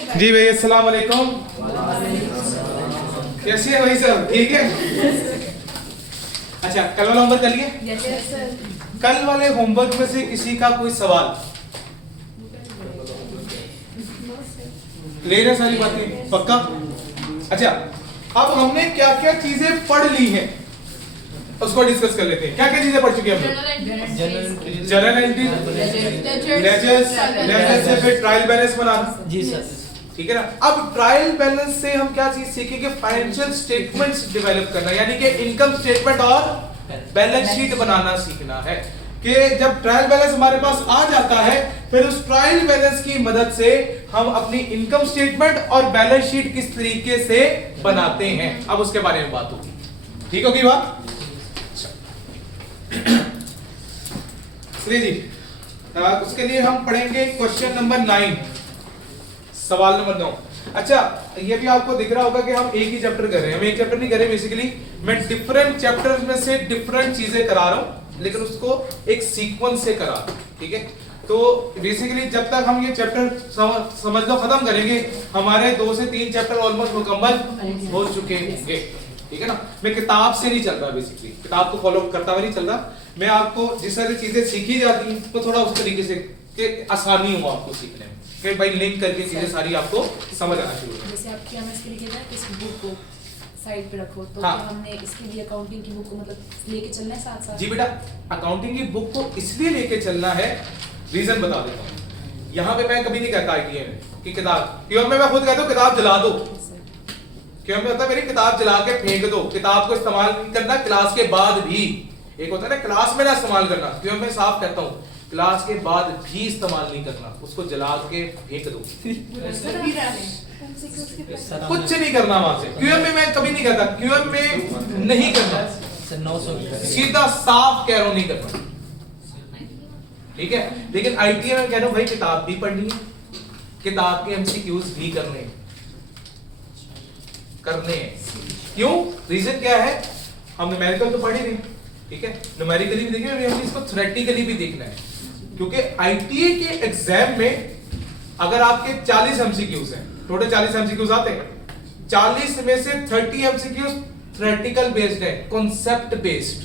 जी भाई, अस्सलाम वालेकुम। कैसे है भाई सब? ठीक है। अच्छा, कल वाला होमवर्क कर लिए? कल वाले होमवर्क में से किसी का कोई सवाल? ले रहे सारी बातें पक्का? अच्छा, अब हमने क्या क्या चीजें पढ़ ली हैं उसको डिस्कस कर लेते हैं। क्या क्या चीजें पढ़ चुके हैं हम? जर्नल एंट्री, लेजर्स से फिर ट्रायल बैलेंस बनाना। जी सर। ठीक है ना। अब ट्रायल बैलेंस से हम क्या चीज सीखेंगे? फाइनेंशियल स्टेटमेंट्स डेवलप करना, यानी कि इनकम स्टेटमेंट और बैलेंस शीट बनाना सीखना है। कि जब ट्रायल बैलेंस हमारे पास आ जाता है, फिर उस ट्रायल बैलेंस की मदद से हम अपनी इनकम स्टेटमेंट और बैलेंस शीट किस तरीके से बनाते हैं, अब उसके बारे में बात होगी। ठीक होगी बात? जी, उसके लिए हम पढ़ेंगे क्वेश्चन नंबर 9, सवाल नंबर 9। अच्छा, ये भी आपको दिख रहा होगा कि हम एक ही चैप्टर कर रहे हैं। हम एक चैप्टर नहीं कर रहे, बेसिकली मैं डिफरेंट चैप्टर्स में से डिफरेंट चीजें करा रहा हूं, लेकिन उसको एक सीक्वेंस से करा रहा हूं। ठीक है, तो बेसिकली जब तक हम ये चैप्टर समझ लो खत्म करेंगे, हमारे 2 से 3 चैप्टर ऑलमोस्ट मुकम्मल हो चुके होंगे। ठीक है ना। मैं किताब से नहीं चल रहा, बेसिकली किताब को फॉलो करता हुआ नहीं चल रहा। मैं आपको जिस तरह से चीजें सीखी जाती हैं तो थोड़ा उस तरीके से कि आसानी हो आपको सीखने में, कि भाई लिंक करके चीजें सारी आपको समझ आना शुरू हो। जैसे आपकी एमएस के लिए कहता है कि इस बुक को साइड पे रखो, तो हाँ। क्या हमने इसके लिए अकाउंटिंग की बुक को मतलब लेके चलना है साथ साथ? जी बेटा, अकाउंटिंग की बुक को इसलिए लेके चलना है, रीजन बता देता हूँ। यहाँ पे मैं कभी नहीं कहता आईटीए में कि किताब, क्यों मैं खुद कहता हूँ किताब जला दो। क्यों में होता है मेरी किताब जला के फेंक दो, किताब को इस्तेमाल नहीं करना क्लास के बाद भी। एक होता है ना क्लास में ना इस्तेमाल करना, क्यों मैं साफ कहता हूँ क्लास के बाद भी इस्तेमाल नहीं करना, उसको जला के फेंक दो। कुछ नहीं करना वहां से। क्यूएम में मैं कभी नहीं कहता, क्यूएम में नहीं करना, सीधा साफ कह रहा हूं नहीं करना। ठीक है, लेकिन आईटीए में कह रहा हूं भाई किताब भी पढ़नी है, किताब के एमसीक्यूज भी करने हैं। क्यों? रीजन क्या है? हम न्यूमेरिकल तो पढ़ ही नहीं, ठीक है, न्यूमेरिकली भी देखेंगे, हमने इसको थ्योरेटिकली भी देखना है। क्योंकि आईटीए के एग्जाम में अगर आपके 40 एमसीक्यूज हैं, टोटल 40 एमसीक्यूज आते हैं, 40 में से 30 एमसीक्यूज थ्योरेटिकल बेस्ड है, कॉन्सेप्ट बेस्ड।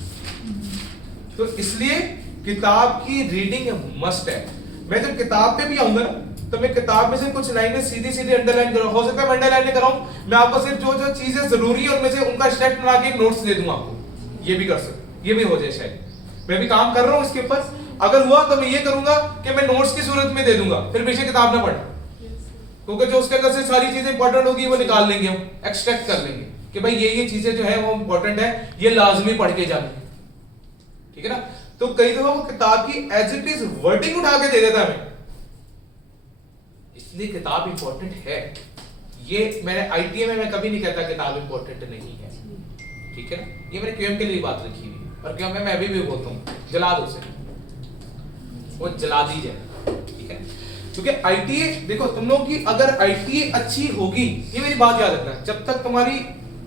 तो इसलिए किताब की रीडिंग मस्ट है। मैं जब किताब पे भी आऊंगा ना, तो मैं किताब में से कुछ लाइनें सीधी सीधी अंडरलाइन करूं, हो सकता है मैं अंडरलाइन नहीं कराऊं, मैं आपको सिर्फ जो जो चीजें जरूरी है उनमें से उनका स्टेप बना के एक नोट्स दे दूंगा आपको। ये भी कर सकते, ये भी हो जाए शायद। मैं भी काम कर रहा हूं इसके ऊपर, अगर हुआ तो मैं ये करूंगा कि मैं नोट्स की सूरत में दे दूंगा, फिर बेशक किताब ना पढ़, क्योंकि जो उसके अंदर से सारी चीजें इंपॉर्टेंट होगी वो निकाल लेंगे, हम एक्सट्रैक्ट कर लेंगे कि भाई ये चीजें जो है वो इंपॉर्टेंट है, ये लाजमी पढ़ के जानी है। ठीक है ना। तो कई दफा वो किताब की एज इट इज वर्डिंग उठा के दे देता है, इसलिए किताब इंपॉर्टेंट है। ये मैंने आईटीए में मैं कभी नहीं कहता किताब इंपॉर्टेंट नहीं है। ठीक है ना, ये मैंने क्यूएम के लिए बात रखी हुई है, और क्यूएम में मैं भी बोलता हूँ जला दो उसे, वो जला दी जाए। ठीक है, क्योंकि आईटीए देखो, तुम लोगों की अगर आईटीए अच्छी होगी, ये मेरी बात याद रखना, जब तक तुम्हारी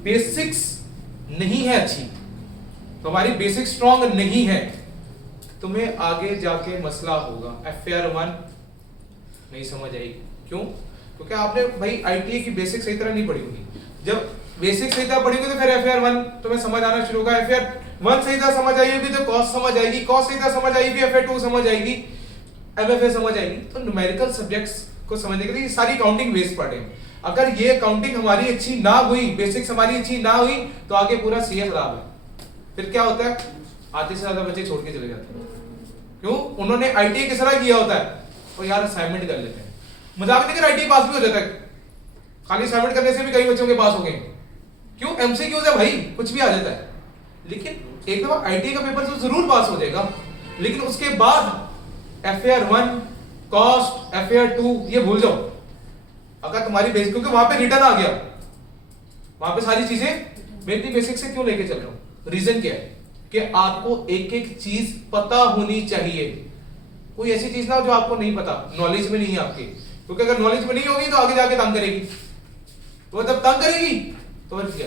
बेसिक्स नहीं है अच्छी, तुम्हारी बेसिक स्ट्रॉन्ग नहीं है, तुम्हें आगे जाके मसला होगा। एफआर 1 नहीं समझ आएगी। क्यों? क्योंकि आपने भाई आईटीए की बेसिक सही तरह नहीं पढ़ी होगी। जब बेसिक सही तरह पढ़ी होगी तो फिर एफआर 1 तुम्हें समझ आना शुरू होगा। एफआर 1 सही तरह समझ आई होगी तो कॉस्ट समझ आएगी, कॉस्ट सही तरह समझ आएगी एफआर 2 समझ आएगी, एमएफए समझ आएगी। तो न्यूमेरिकल सब्जेक्ट्स को समझने के लिए ये सारी अकाउंटिंग बेस्ड पढ़े हैं। अगर ये अकाउंटिंग हमारी अच्छी ना हुई, बेसिक्स हमारी अच्छी ना हुई, तो आगे पूरा सीए खराब है। फिर क्या होता है? आधे से ज्यादा बच्चे छोड़ के चले जाते हैं। क्यों? उन्होंने आईटीए किस तरह किया होता है, और यार असाइनमेंट कर लेते हैं, मजाक नहीं कर, आईटीए पास भी हो जाता है, खाली असाइनमेंट करने से भी कई बच्चों के पास हो गए। क्यों? एमसीक्यूज है भाई, कुछ भी आ जाता है। लेकिन एक दफा आईटीए का पेपर तो जरूर पास हो जाएगा, लेकिन उसके बाद एफआर 1 कॉस्ट एफआर 2 ये भूल जाओ। अगर तुम्हारी बेसिक, क्योंकि वहां पे रिटर्न आ गया, वहां पे सारी चीजें मैं इतनी बेसिक से क्यों लेके चल रहा हूं? रीजन क्या है कि आपको एक एक चीज पता होनी चाहिए। कोई ऐसी चीज ना हो जो आपको नहीं पता, नॉलेज में नहीं है आपके, क्योंकि अगर नॉलेज में नहीं होगी तो आगे जाके तंग करेगी। तो जब तंग करेगी तो फिर क्या?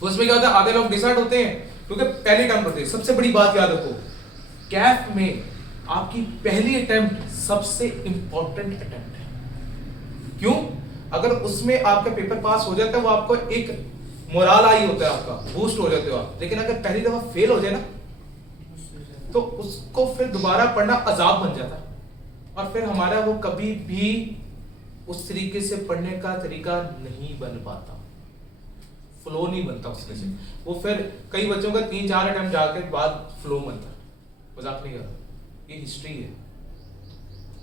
तो उसमें क्या होता है, आधे लोग डिसाइड होते हैं क्योंकि पहले अटेम्प्ट होते हैं। सबसे बड़ी बात याद रखो, कैफ में आपकी पहली अटेम्प्ट सबसे इंपॉर्टेंट अटेम्प्ट है। क्यों? अगर उसमें आपका पेपर पास हो जाता है वो आपको एक मोराल आई होता है, आपका बूस्ट हो जाते हो आप। लेकिन अगर पहली दफा फेल हो जाए ना तो उसको फिर दोबारा पढ़ना अजाब बन जाता है, और फिर हमारा वो कभी भी उस तरीके से पढ़ने का तरीका नहीं बन पाता, फ्लो नहीं बनता उसमें से। वो फिर कई बच्चों का 3-4 अटेम्प्ट जाके बाद फ्लो बनता है, मजाक नहीं कर रहा, ये हिस्ट्री है।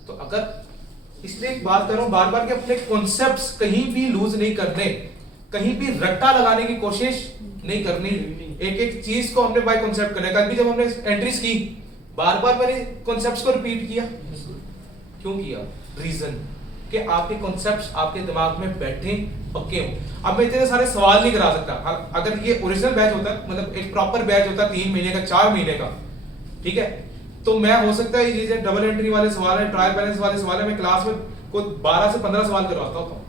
तो अगर इसलिए एक बात करो बार बार कि अपने कॉन्सेप्ट्स कहीं भी लूज नहीं करने, कहीं भी रट्टा लगाने की कोशिश नहीं करनी, एक एक चीज को हमने बाय कॉन्सेप्ट करना है। कल भी जब हमने एंट्रीज की बार बार मैंने कॉन्सेप्ट्स को रिपीट किया, क्यों किया? रीजन कि आपके कॉन्सेप्ट्स आपके दिमाग में बैठे पक्के हो। अब मैं इतने सारे सवाल नहीं करा सकता, अगर ये ओरिजिनल बैच होता, मतलब एक प्रॉपर बैच होता 3 महीने का 4 महीने का, ठीक है, तो मैं हो सकता है ये डबल एंट्री वाले सवाल है, ट्रायल बैलेंस वाले सवाल है, मैं क्लास में को 12 से 15 सवाल करवाता हूँ,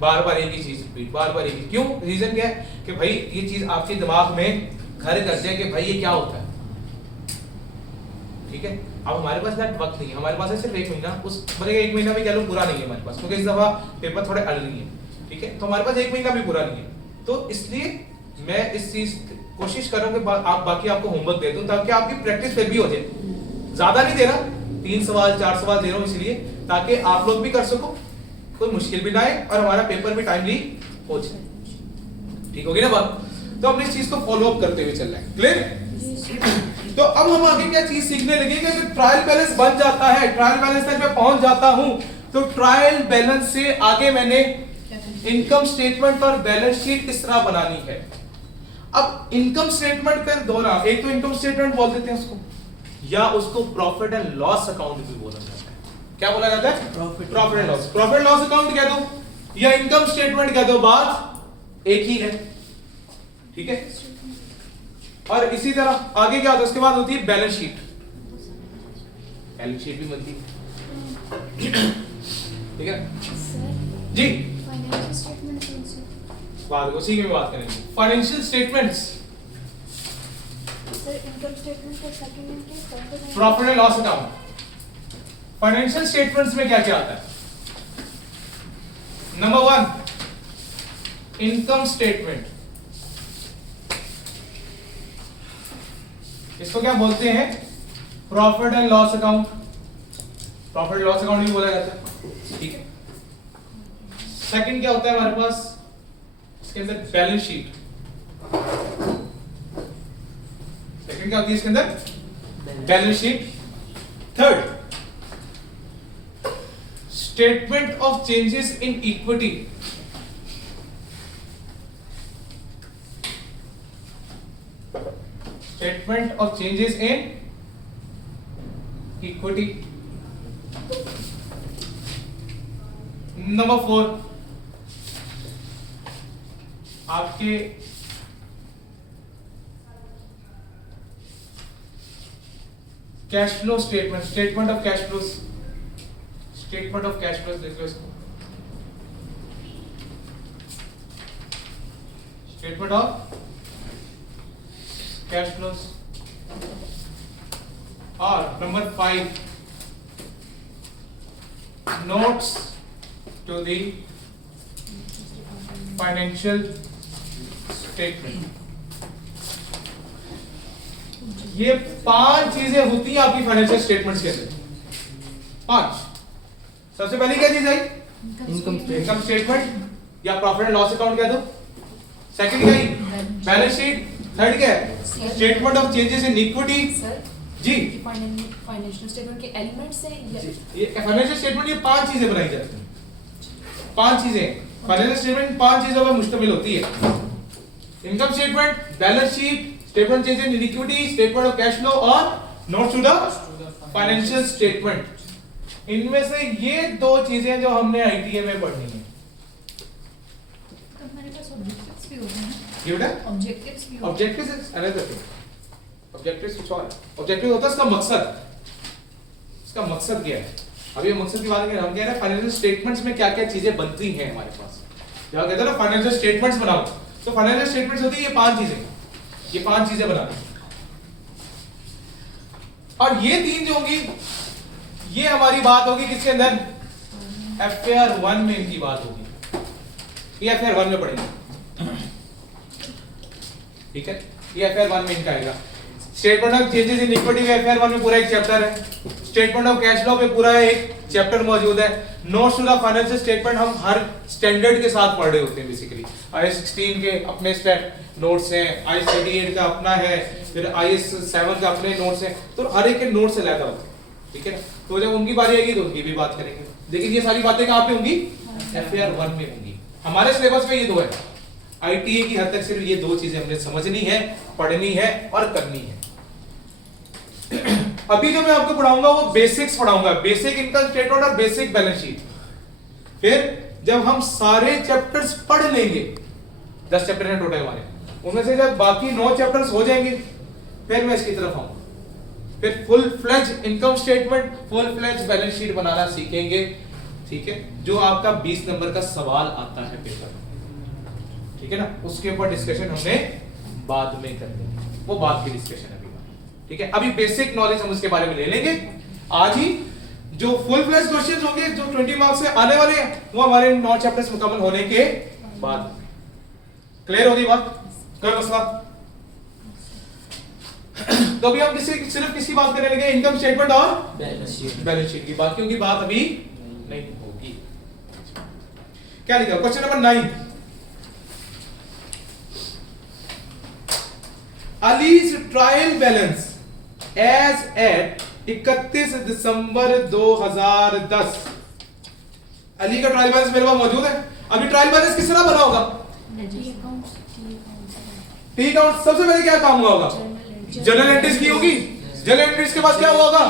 बार बार एक ही चीज रिपीट, बार बार एक ही। क्यों? रीजन क्या है कि भाई ये चीज आपके दिमाग में घर करते हैं कि भाई ये क्या होता है, ठीक है। अब हमारे पास इतना वक्त नहीं है, हमारे पास है सिर्फ 1 महीना, उस मतलब 1 महीना भी कह लो पूरा नहीं है हमारे पास, क्योंकि इस दफा पेपर थोड़े अर्ली है, ठीक है, तो हमारे पास 1 महीना भी पूरा नहीं है। तो इसलिए मैं इस चीज कोशिश कर रहा हूँ कि आप बाकी आपको होमवर्क दे दूं ताकि आपकी प्रैक्टिस फिर भी हो जाए। ज्यादा नहीं दे रहा, 3 सवाल 4 सवाल दे रहा हूँ इसलिए ताकि आप लोग भी कर सको, कोई मुश्किल भी ना आए और हमारा पेपर भी टाइमली हो जाए। ठीक होगी ना बात? तो हमने इस चीज को फॉलो अप करते हुए चल रहे हैं, क्लियर? तो अब हम आगे क्या चीज सीखने लगेंगे कि ट्रायल बैलेंस बन जाता है, ट्रायल बैलेंस तक मैं पहुंच जाता हूं, तो ट्रायल बैलेंस से आगे मैंने इनकम स्टेटमेंट और बैलेंस शीट किस तरह बनानी है। अब इनकम स्टेटमेंट का दोहरा, एक तो इनकम स्टेटमेंट बोल देते हैं उसको, या उसको प्रॉफिट एंड लॉस अकाउंट भी बोला जाता है। क्या बोला जाता है? Profit and loss. Profit and loss account कह दो या इनकम स्टेटमेंट कह दो, बात एक ही है, ठीक है। और इसी तरह आगे क्या होता है, उसके बाद होती है बैलेंस शीट। बैलेंस शीट भी बनती है, ठीक है जी। फाइनेंशियल स्टेटमेंट बाद उसी की बात करेंगे, financial statements. Sir income statement का second entry profit and loss account. Financial statements में क्या क्या आता है? नंबर 1 इनकम स्टेटमेंट, इसको क्या बोलते हैं? Profit and loss account. Profit and loss account भी बोला जाता है, ठीक है। सेकंड क्या होता है हमारे पास इसके अंदर? Balance sheet. सेकंड क्या होती है इसके अंदर? Balance sheet. Third statement of changes in equity. Statement of changes in equity. Number 4 आपके cash flow statement, statement of cash flows. Statement of cash flows देख लो इसको, स्टेटमेंट ऑफ कैश फ्लोज। और number 5 notes to the financial statement. ये 5 चीजें होती हैं आपकी फाइनेंशियल स्टेटमेंट्स के अंदर। 5। सबसे पहले क्या चीज आई? इनकम स्टेटमेंट या प्रॉफिट एंड लॉस अकाउंट कह दो। सेकंड क्या आई? Balance sheet. थर्ड क्या है? Statement of changes in equity. Sir ji financial statement के एलिमेंट्स हैं ये फाइनेंशियल स्टेटमेंट, ये 5 चीजें बनाई जाती हैं। 5 चीजें फाइनेंशियल स्टेटमेंट 5 चीजों पर मुश्तमिल होती है। Income statement, balance sheet, statement changes in equity, statement of cash flow और notes to the financial statement. इनमें से ये 2 चीजें जो हमने आईटीए में पढ़नी है। तो हमारे पास ऑब्जेक्टिव्स भी होते हैं। ये बेटा ऑब्जेक्टिव्स भी होते हैं। Objectives is another thing. Objectives कुछ और है। ऑब्जेक्टिव होता है इसका मकसद, इसका मकसद क्या है। अब ये मकसद की बात करें, हम कह रहे हैं फाइनेंशियल स्टेटमेंट्स में क्या क्या चीजें बनती हैं हमारे पास। जब कहते हैं ना फाइनेंशियल स्टेटमेंट्स बनाओ, तो फाइनेंशियल स्टेटमेंट्स होती है ये 5 चीजें, ये 5 चीजें बनानी। और ये 3 जो होंगी ये हमारी बात होगी किसके अंदर? FAR 1 में इनकी बात होगी, ये FAR 1 में पढ़ेंगे, ठीक है, ये FAR 1 में इनका आएगा। Statement of changes in equity में FAR 1 में पूरा एक चैप्टर है, स्टेटमेंट ऑफ कैश फ्लो पे पूरा एक चैप्टर मौजूद है, notes to the financial statement हम हर स्टैंडर्ड के साथ पढ़ रहे होते हैं बेसिकली। IAS 16 के अपने नोट्स हैं, IAS 38 का अपना है, फिर IAS 7 का अपने नोट्स हैं, तो हर एक के नोट्स अलग होते हैं, ठीक है ना। तो जब उनकी बारी आएगी तो उनकी भी बात करेंगे, लेकिन ये सारी बातें कहाँ पे होंगी, FAR 1 में होंगी। हमारे सिलेबस में ये दो है, ITA की हद तक सिर्फ ये दो चीजें हमने समझनी है, पढ़नी है और करनी है। अभी जो मैं आपको पढ़ाऊंगा वो बेसिक्स पढ़ाऊंगा, बेसिक इनकम स्टेटमेंट और बेसिक बैलेंस शीट। फिर जब हम सारे चैप्टर्स पढ़ लेंगे, 10 चैप्टर हैं टोटल हमारे, उनमें से जब बाकी 9 चैप्टर्स हो जाएंगे फिर मैं इसकी तरफ आऊंगा, फिर full fledge income statement, full fledge balance sheet बनाना सीखेंगे, ठीक है, जो आपका 20 नंबर का सवाल आता है पेपर, ठीक है ना। उसके ऊपर डिस्कशन हमने बाद में कर लेंगे, वो बाद की डिस्कशन है, ठीक है। अभी बेसिक नॉलेज हम उसके बारे में ले लेंगे आज ही। जो फुल फ्लेज क्वेश्चंस होंगे जो 20 मार्क्स से आने वाले हैं वो हमारे 9 चैप्टर्स मुकम्मल होने के बाद। क्लियर होगी बात, कोई मसला? तो अभी हम सिर्फ किसकी बात करने लगे, इनकम स्टेटमेंट और बैलेंस शीट की। बाकियों की बात अभी नहीं होगी। क्या लिखा question number 9, Ali's trial balance as at 31 December 2010। Ali का ट्रायल बैलेंस मेरे पास मौजूद है। अभी ट्रायल बैलेंस किस तरह बना होगा, टी अकाउंट। सबसे पहले क्या काम हुआ होगा, जर्नल एंट्रीज की होगी, जर्नल एंट्रीज के बाद क्या हुआ होगा,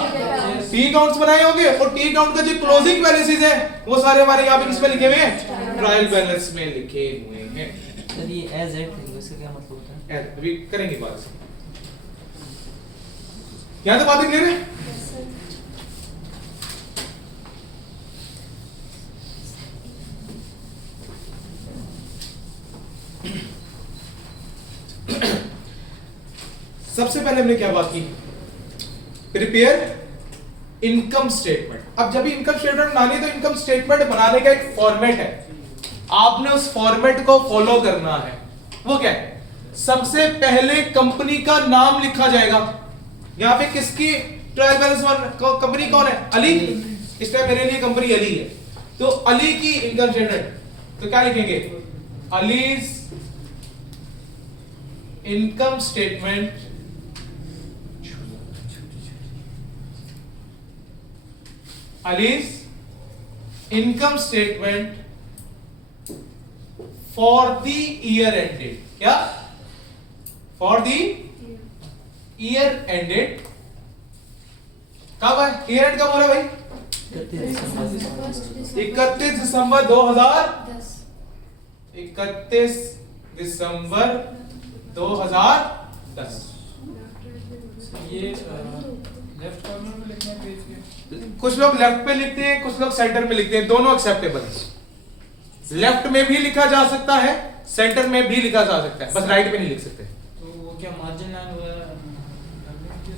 टी अकाउंट्स बनाए होंगे, और टी अकाउंट का जो क्लोजिंग बैलेंसेस है वो सारे हमारे यहाँ पे किस में लिखे हुए हैं, ट्रायल बैलेंस में लिखे हुए हैं। सर ये एज एट इसका क्या मतलब होता है? अभी करेंगे बात, यहां तो बातें क्लियर है। सबसे पहले हमने क्या बात की, प्रिपेयर इनकम स्टेटमेंट। अब जब भी इनकम स्टेटमेंट बनानी है तो इनकम स्टेटमेंट बनाने का एक फॉर्मेट है, आपने उस फॉर्मेट को फॉलो करना है। वो क्या है, सबसे पहले कंपनी का नाम लिखा जाएगा। यहाँ पे किसकी ट्रायल बैलेंस कंपनी कौन है, अली। इस टाइम मेरे लिए कंपनी अली है, तो अली की इनकम स्टेटमेंट, तो क्या लिखेंगे, allies income statement allies income statement for the year ended. क्या, फॉर द ईयर एंडेड। कब है ईयर एंड, कब हो रहा है भाई, 31 दिसंबर 2010। 31 दिसंबर 2010। ये लेफ्ट कॉर्नर में लिखना है पेज के, कुछ लोग लेफ्ट पे लिखते हैं, कुछ लोग सेंटर में लिखते हैं, दोनों एक्सेप्टेबल है। लेफ्ट में भी लिखा जा सकता है, सेंटर में भी लिखा जा सकता है, बस राइट पे नहीं लिख सकते। तो वो क्या मार्जिन लाइन वगैरह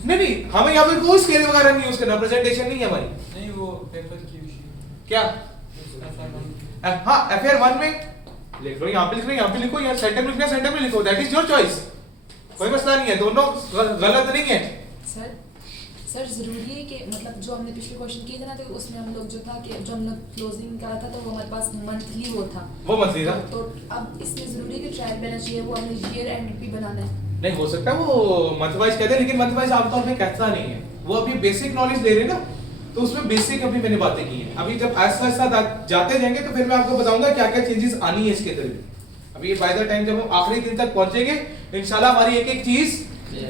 नहीं, हमें यहाँ पे कोई स्केल वगैरह नहीं यूज करना, प्रेजेंटेशन नहीं है हमारी। नहीं, वो पेपर की शीट क्या, हाँ FAR 1 में लिख लो, यहाँ पे लिख लो, यहाँ पे लिखो, यहाँ सेंटर में लिखना सेंटर में लिखो, दैट इज योर चॉइस, कोई मसला नहीं है, दोनों गलत नहीं है। सर जरूरी है कि मतलब जो हमने पिछले क्वेश्चन किए थे ना, तो उसमें हम लोग जो था कि जो हम लोग क्लोजिंग करा था तो वो हमारे पास मंथली वो था, वो मंथली था। तो अब इसमें जरूरी है कि ट्रायल बैलेंस ये वो हमने ईयर एंड भी बनाना है। नहीं हो सकता है वो मंथ वाइज कहते हैं, लेकिन मंथ वाइज आमतौर पे कहता नहीं है, वो अभी बेसिक नॉलेज ले रहे हैं ना, तो उसमें बेसिक अभी मैंने बातें की हैं। अभी जब ऐसा जाते जाएंगे तो फिर मैं आपको बताऊंगा क्या क्या चेंजेस आनी है इसके अंदर भी। अभी बाय द टाइम जब हम आखिरी दिन तक पहुंचेंगे इंशाल्लाह हमारी एक एक चीज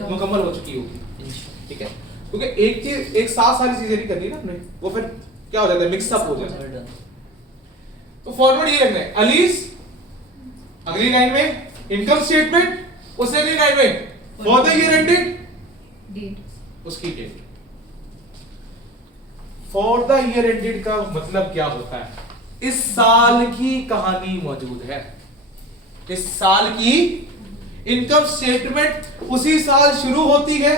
मुकम्मल हो चुकी होगी, ठीक है, क्योंकि एक चीज एक साथ सारी चीजें नहीं करनी ना हमने, वो फिर क्या हो जाता है, मिक्सअप हो जाता है। तो फॉर्मेट ये रखना है, अलीज अगली लाइन में इनकम स्टेटमेंट, उससे अगली लाइन में for the year ended date, उसकी date. For the year ended का मतलब क्या होता है, इस साल की कहानी मौजूद है, इस साल की इनकम स्टेटमेंट उसी साल शुरू होती है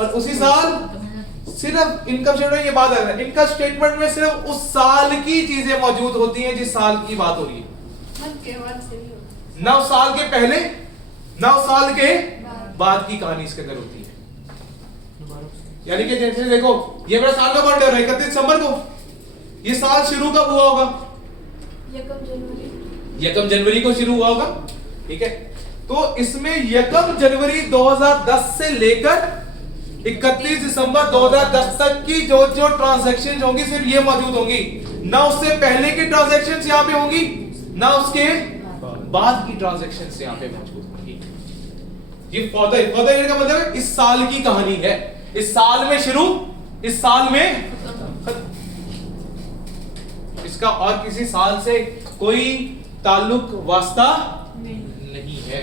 और उसी साल सिर्फ इनकम स्टेटमेंट ये बात है, इनकम स्टेटमेंट में सिर्फ उस साल की चीजें मौजूद होती हैं जिस साल की बात हो रही है, ना उस साल के पहले ना उस साल के बाद की कहानी इसके अंदर होती है। यानी कि जैसे देखो ये मेरा साल का बर्थडे हो रहा है 31 दिसंबर को, ये साल शुरू कब हुआ होगा? यकम जनवरी को शुरू हुआ होगा, ठीक है। तो इसमें यकम जनवरी 2010 से लेकर 31 दिसंबर 2010 तक की जो जो ट्रांजैक्शंस होंगी सिर्फ ये मौजूद होंगी, ना उससे पहले की ट्रांजैक्शंस यहां पे होंगी ना उसके बाद की ट्रांजैक्शंस यहां पे मौजूद होंगी। ये फॉर द ईयर का मतलब है इस साल की कहानी है, इस साल में शुरू इस साल में इसका और किसी साल से कोई ताल्लुक वास्ता नहीं है।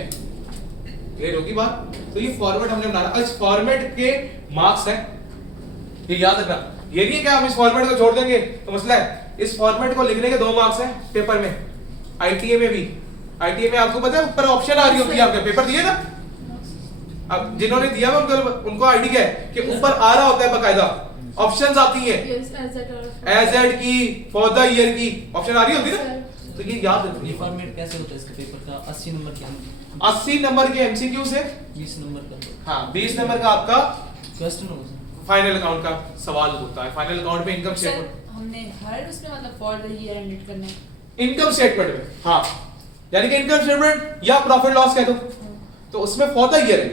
क्लियर होगी बात? तो ये फॉर्मेट हमने बनाना, इस फॉर्मेट के मार्क्स हैं, ये याद रखना। ये नहीं है कि हम इस फॉर्मेट को छोड़ देंगे तो मसला है, इस फॉर्मेट को लिखने के 2 मार्क्स हैं पेपर में, आईटीए में भी। आईटीए में आपको पता है ऊपर ऑप्शन आ रही होती है, आपके पेपर दिए ना, अब जिन्होंने दिया है उनको आईडिया है कि ऊपर आ रहा होता है बकायदा ऑप्शंस आती हैं, एज एड की फॉर द ईयर की ऑप्शन आ रही होती है ना, तो ये याद रखिए। ये फॉर्मेट कैसे होता है इसके पेपर का? 80 नंबर के 80 नंबर के एमसीक्यू से 20 नंबर का, हाँ 20 नंबर का आपका क्वेश्चन होगा, फाइनल अकाउंट का सवाल होता है। फाइनल अकाउंट में इनकम सर स्टेटमेंट, हमने हर उसमें मतलब फॉर द ईयर एंडेड करना है इनकम स्टेटमेंट में, हाँ यानी कि इनकम स्टेटमेंट या प्रॉफिट लॉस कह दो, तो उसमें फॉर द ईयर है,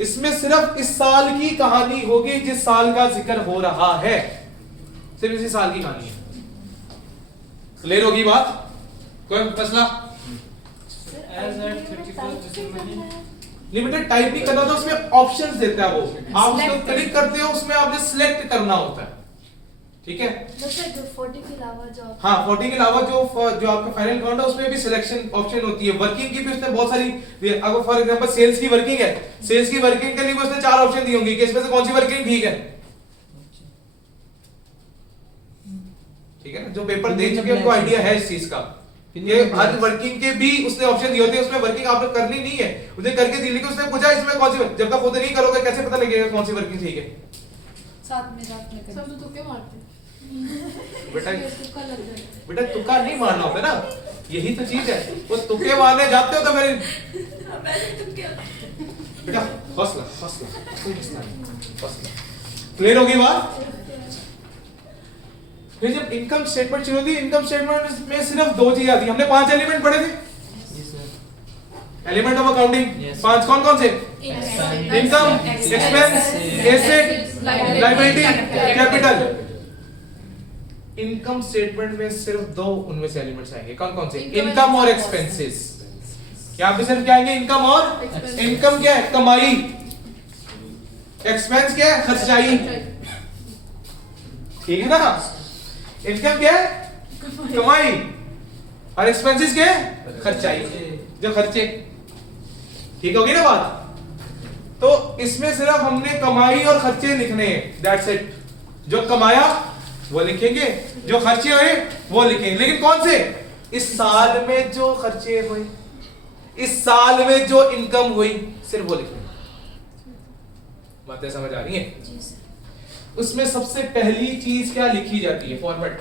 इसमें सिर्फ इस साल की कहानी होगी जिस साल का जिक्र हो रहा है, सिर्फ इसी साल की कहानी है। क्लियर होगी बात? कोई मसला? As at 31st December limited type नहीं करना था, उसमें ऑप्शंस देता है वो, आप उसको क्लिक करते हो, उसमें आपने सिलेक्ट करना होता है, ठीक है। जो 40 के अलावा जो हाँ 40 के अलावा जो आपका फाइनल अकाउंट है उसमें भी सिलेक्शन ऑप्शन होती है। वर्किंग की भी उसने बहुत सारी, अगर फॉर एग्जांपल सेल्स की वर्किंग है, सेल्स की वर्किंग के लिए भी उसने 4 ऑप्शन दिए होंगे कि इसमें से कौन सी वर्किंग ठीक है, ठीक है ना। जो पेपर दे चुके हैं उनको आइडिया है इस चीज का, ये हर वर्किंग के भी उसने ऑप्शन दिए होते हैं, उसमें वर्किंग आपने करनी नहीं है, उसे करके दी, लेकिन उसने पूछा इसमें कौन सी, जब तक खुद नहीं करोगे कैसे पता लगेगा कौन सी वर्किंग ठीक है। साथ में रात में सब तो तुक्के मारते हैं। बेटा तुक्का लग जाता है। बेटा तुक्का नहीं मारना होता ना, यही तो चीज है, वो तुक्के मारने जाते हो तो मेरे बेटा हौसला हौसला हौसला। क्लियर होगी बात? फिर जब इनकम स्टेटमेंट शुरू होती है, इनकम स्टेटमेंट में सिर्फ 2 चीजें आती हैं। हमने 5 एलिमेंट पढ़े थे, एलिमेंट ऑफ अकाउंटिंग 5 कौन कौन से? Income, expense, asset, liability, capital. Income statement में सिर्फ 2 उनमें से एलिमेंट्स आएंगे, कौन कौन से? इनकम और एक्सपेंसेस। यहाँ पे सिर्फ क्या आएंगे? इनकम और इनकम क्या है? कमाई। एक्सपेंस क्या है? खर्चाई, ठीक है ना। इनकम क्या है? कमाई, और एक्सपेंसेस क्या है? खर्चाई, जो खर्चे, ठीक होगी ना बात। तो इसमें सिर्फ हमने कमाई और खर्चे लिखने हैं, दैट्स इट। जो कमाया वो लिखेंगे, जो खर्चे हुए वो लिखेंगे, लेकिन कौन से? इस साल में जो खर्चे हुए, इस साल में जो इनकम हुई, सिर्फ वो लिखेंगे। बातें समझ आ रही हैं? जी सर। उसमें सबसे पहली चीज क्या लिखी जाती है? फॉर्मेट।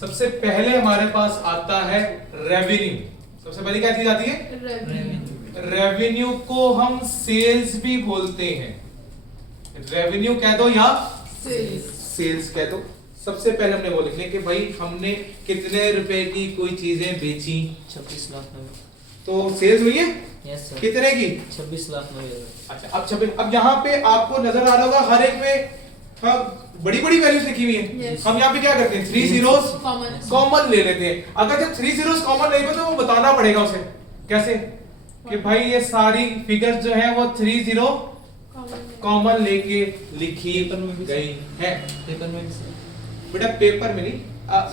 सबसे पहले हमारे पास आता है रेवेन्यू। सबसे पहले क्या चीज आती है? रेवेन्यू को हम सेल्स भी बोलते हैं। रेवेन्यू कह दो या सेल्स कह दो। सबसे पहले हमने वो लिखने कि भाई हमने कितने रुपए की कोई चीजें बेची, 26 लाख में। तो सेल्स हुई है। Yes sir. कितने की? 26 लाख में। अच्छा, अब 26। अब यहाँ पे आपको नजर आ रहा होगा हर एक में बड़ी बड़ी वैल्यूज लिखी हुई है। Yes. हम यहाँ पे क्या करते हैं? 3 zeros कॉमन ले लेते हैं। अगर जब 3 zeros कॉमन लेंगे तो वो बताना पड़ेगा उसे कैसे कि भाई ये सारी फिगर्स जो है वो 3 0 कॉमन लेके लिखी गई है। पेपर में भी सर। बेटा पेपर में नहीं,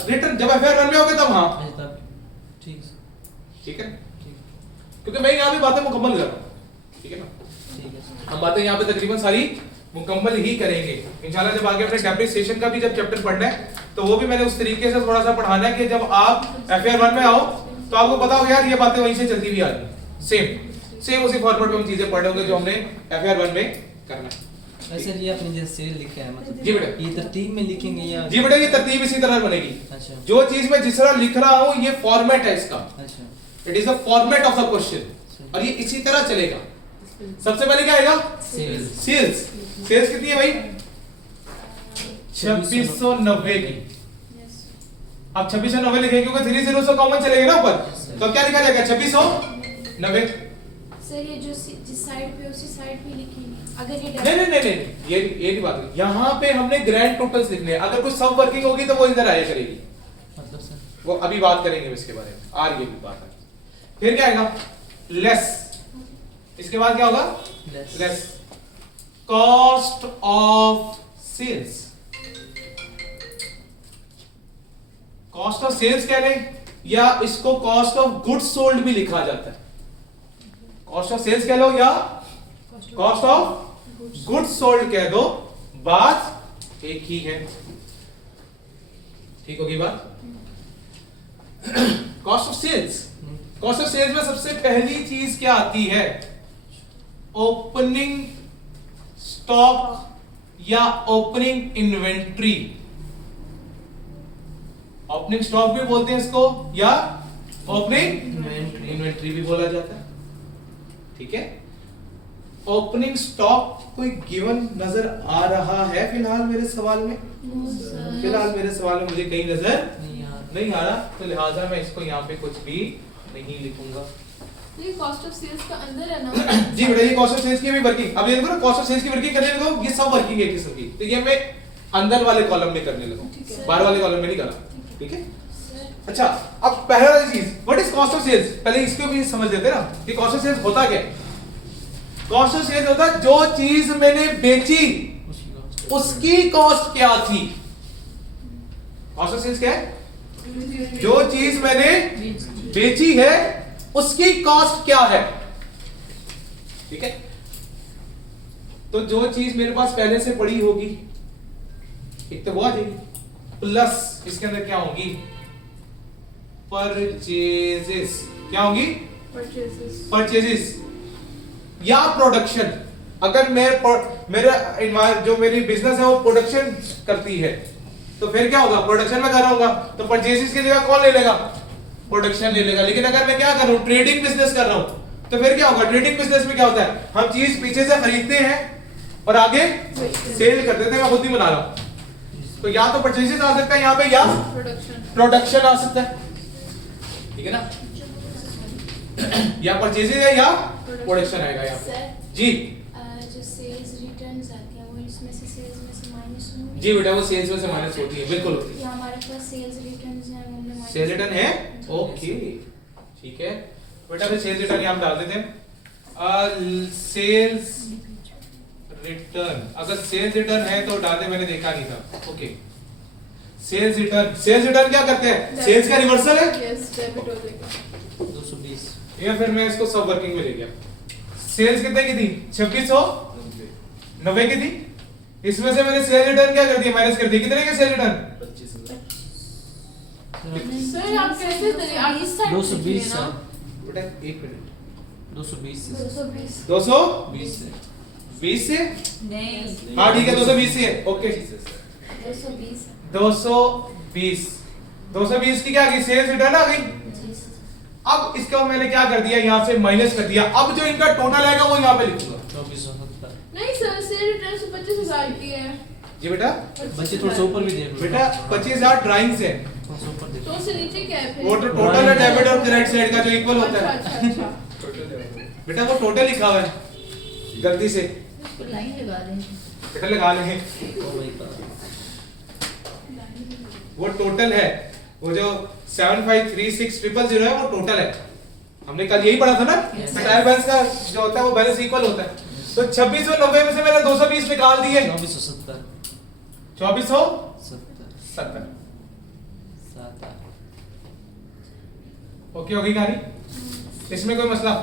रिटर्न जब एफआईआर रन में होगे तब। हाँ अच्छा तब ठीक है। ठीक है, ठीक क्योंकि मैं यहाँ पे बातें मुकम्मल कर रहा हूँ, ठीक है ना। ठीक है सर। हम बातें यहाँ पे तकरीबन सारी मुकम्मल ही करेंगे इंशाल्लाह। जब आगे अपने डेप्रिसिएशन का भी जब चैप्टर पढ़ना है तो वो भी मैंने उस तरीके से थोड़ा सा पढ़ाना है कि जब आप एफआईआर 1 में आओ तो आपको पता हो यार ये बातें वहीं से चलती हुई आ रही सेम। सेम उसी फॉर्मेट में हम चीजें पढ़ रहे होंगे जो हमने FR 1 में करना है। वैसे ये आपने जैसे सेल लिखा है मतलब जी बेटा, ये तरतीब में लिखेंगे या जी बेटा, ये तरतीब इसी तरह बनेगी। अच्छा जो चीज मैं जिस तरह लिख रहा हूं ये फॉर्मेट है इसका, अच्छा it is the format of the question और ये इसी तरह चलेगा। सबसे पहले क्या आएगा? Sales sales. सेल्स कितनी है भाई? 2690 की। अब 2690 लिखेंगे क्योंकि 30 से कॉमन चलेगा ना ऊपर, तो क्या लिखा जाएगा? 2690। सर ये जो जिस साइड पे उसी साइड पे लिखेंगे अगर ये नहीं नहीं नहीं नहीं, ये नहीं बात है। यहाँ पे हमने ग्रैंड टोटल्स लिखने हैं, अगर कोई सब वर्किंग होगी तो वो इधर आया करेगी, मतलब सर वो अभी बात करेंगे इसके बारे में, आ रही है भी बात है। फिर क्या आएगा? लेस। इसके बाद क्या होगा? Less cost of sales. Cost of sales कह लें या इसको कॉस्ट ऑफ गुड्स सोल्ड भी लिखा जाता है। कॉस्ट ऑफ सेल्स कह लो या कॉस्ट ऑफ गुड्स सोल्ड कह दो, बात एक ही है। ठीक होगी बात? Cost of sales, cost of sales में सबसे पहली चीज क्या आती है? ओपनिंग स्टॉक या ओपनिंग इन्वेंट्री। ओपनिंग स्टॉक भी बोलते हैं इसको या ओपनिंग इन्वेंट्री भी बोला जाता है। ठीक है, ओपनिंग स्टॉक कोई गिवन नजर आ रहा है फिलहाल मेरे सवाल में? फिलहाल मेरे सवाल में मुझे कहीं नजर नहीं आ रहा, तो लिहाजा मैं इसको यहाँ पे कुछ भी नहीं लिखूंगा। ये कॉस्ट ऑफ सेल्स का अंदर है ना? जी बेटा, ये कॉस्ट ऑफ सेल्स की भी वर्किंग, अब ये देखो ना कॉस्ट ऑफ सेल्स की वर्किंग करने लगो, ये सब वर्किंग है किस्म की, तो ये मैं अंदर वाले कॉलम में करने लगा, बाहर वाले कॉलम में नहीं करा। ठीक है, अच्छा अब पहला वाली चीज, what is cost of sales? पहले इसको भी समझ लेते हैं ना कि कॉस्ट ऑफ सेल्स होता क्या है। कॉस्ट ऑफ सेल्स होता है जो चीज मैंने बेची उसकी कॉस्ट क्या थी। कॉस्ट ऑफ सेल्स क्या है? जो चीज मैंने बेची है उसकी कॉस्ट क्या है। ठीक है, तो जो चीज मेरे पास पहले से पड़ी होगी एक तो वो आ जाएगी, प्लस इसके अंदर क्या होगी? परचेजेस। क्या होंगी? परचेजेस या प्रोडक्शन। अगर मेरा जो मेरी बिजनेस है वो प्रोडक्शन करती है तो फिर क्या होगा? प्रोडक्शन में कर रहा होगा तो परचेजेस की जगह कौन ले लेगा? प्रोडक्शन ले लेगा। लेकिन अगर मैं क्या कर रहा हूं? ट्रेडिंग बिजनेस कर रहा हूं तो फिर क्या होगा? ट्रेडिंग बिजनेस में क्या होता है? हम चीज पीछे से खरीदते हैं और आगे सेल कर देते हैं। मैं खुद ही बना रहा हूं, तो या तो परचेजेस आ सकता है यहाँ पे या प्रोडक्शन आ सकता है। ठीक है ना, या परचेजेस है या प्रोडक्शन आएगा यहाँ पे। जी जो सेल्स रिटर्न्स आती हैं वो इसमें से सेल्स में से माइनस होंगे। जी बेटा, वो सेल्स में से माइनस होती है, बिल्कुल होती है। ये हमारे पास सेल्स रिटर्न्स हैं, हमने माइनस सेल रिटर्न है, ओके ठीक है बेटा। फिर सेल्स रिटर्न यहाँ डाल देते हैं। सेल्स रिटर्न, अगर सेल्स रिटर्न है तो डाल दे, मैंने देखा नहीं था। Okay, sales return, sales return क्या करते हैं? सेल्स का रिवर्सल है। यस, डेबिट हो जाएगा 220 या फिर मैं इसको सब वर्किंग में ले गया। सेल्स कितने की थी? 2690 की थी। इसमें से मैंने सेल रिटर्न क्या कर दिया? माइनस कर दिया। कितने के सेल रिटर्न? सर आप कैसे करें? आप इस साइड 220 सर, बेटा एक मिनट, 220 से 220 220 से 20 से नहीं, हाँ ठीक है 220 से है। ओके 220 220 की क्या आ गई? सेल्स रिटर्न आ गई। अब इसका मैंने क्या कर दिया? यहाँ से माइनस कर दिया। अब जो इनका टोटल आएगा वो यहाँ पे लिखूंगा। 2470 नहीं सर, सेल रिटर्न से 25,000 की है। जी बेटा, बच्चे थोड़ा सा ऊपर भी देख लो बेटा 25,000 ड्राइंग से थोड़ा सा ऊपर देखो। तो उससे नीचे क्या है फिर? वो तो टोटल है डेबिट और क्रेडिट साइड का जो इक्वल होता है। अच्छा। बेटा वो टोटल लिखा हुआ है गलती से, लाइन लगा देंगे। बेटा लगा लेंगे। ओ भाई का वो टोटल है, वो जो 7536000 है वो टोटल है। हमने कल यही पढ़ा था ना, ट्रायल बैलेंस का जो होता है वो बैलेंस इक्वल होता है। तो 2690 में से मैंने 220 निकाल दिए। 2470 2470 ओके होगी कहानी? इसमें कोई मसला?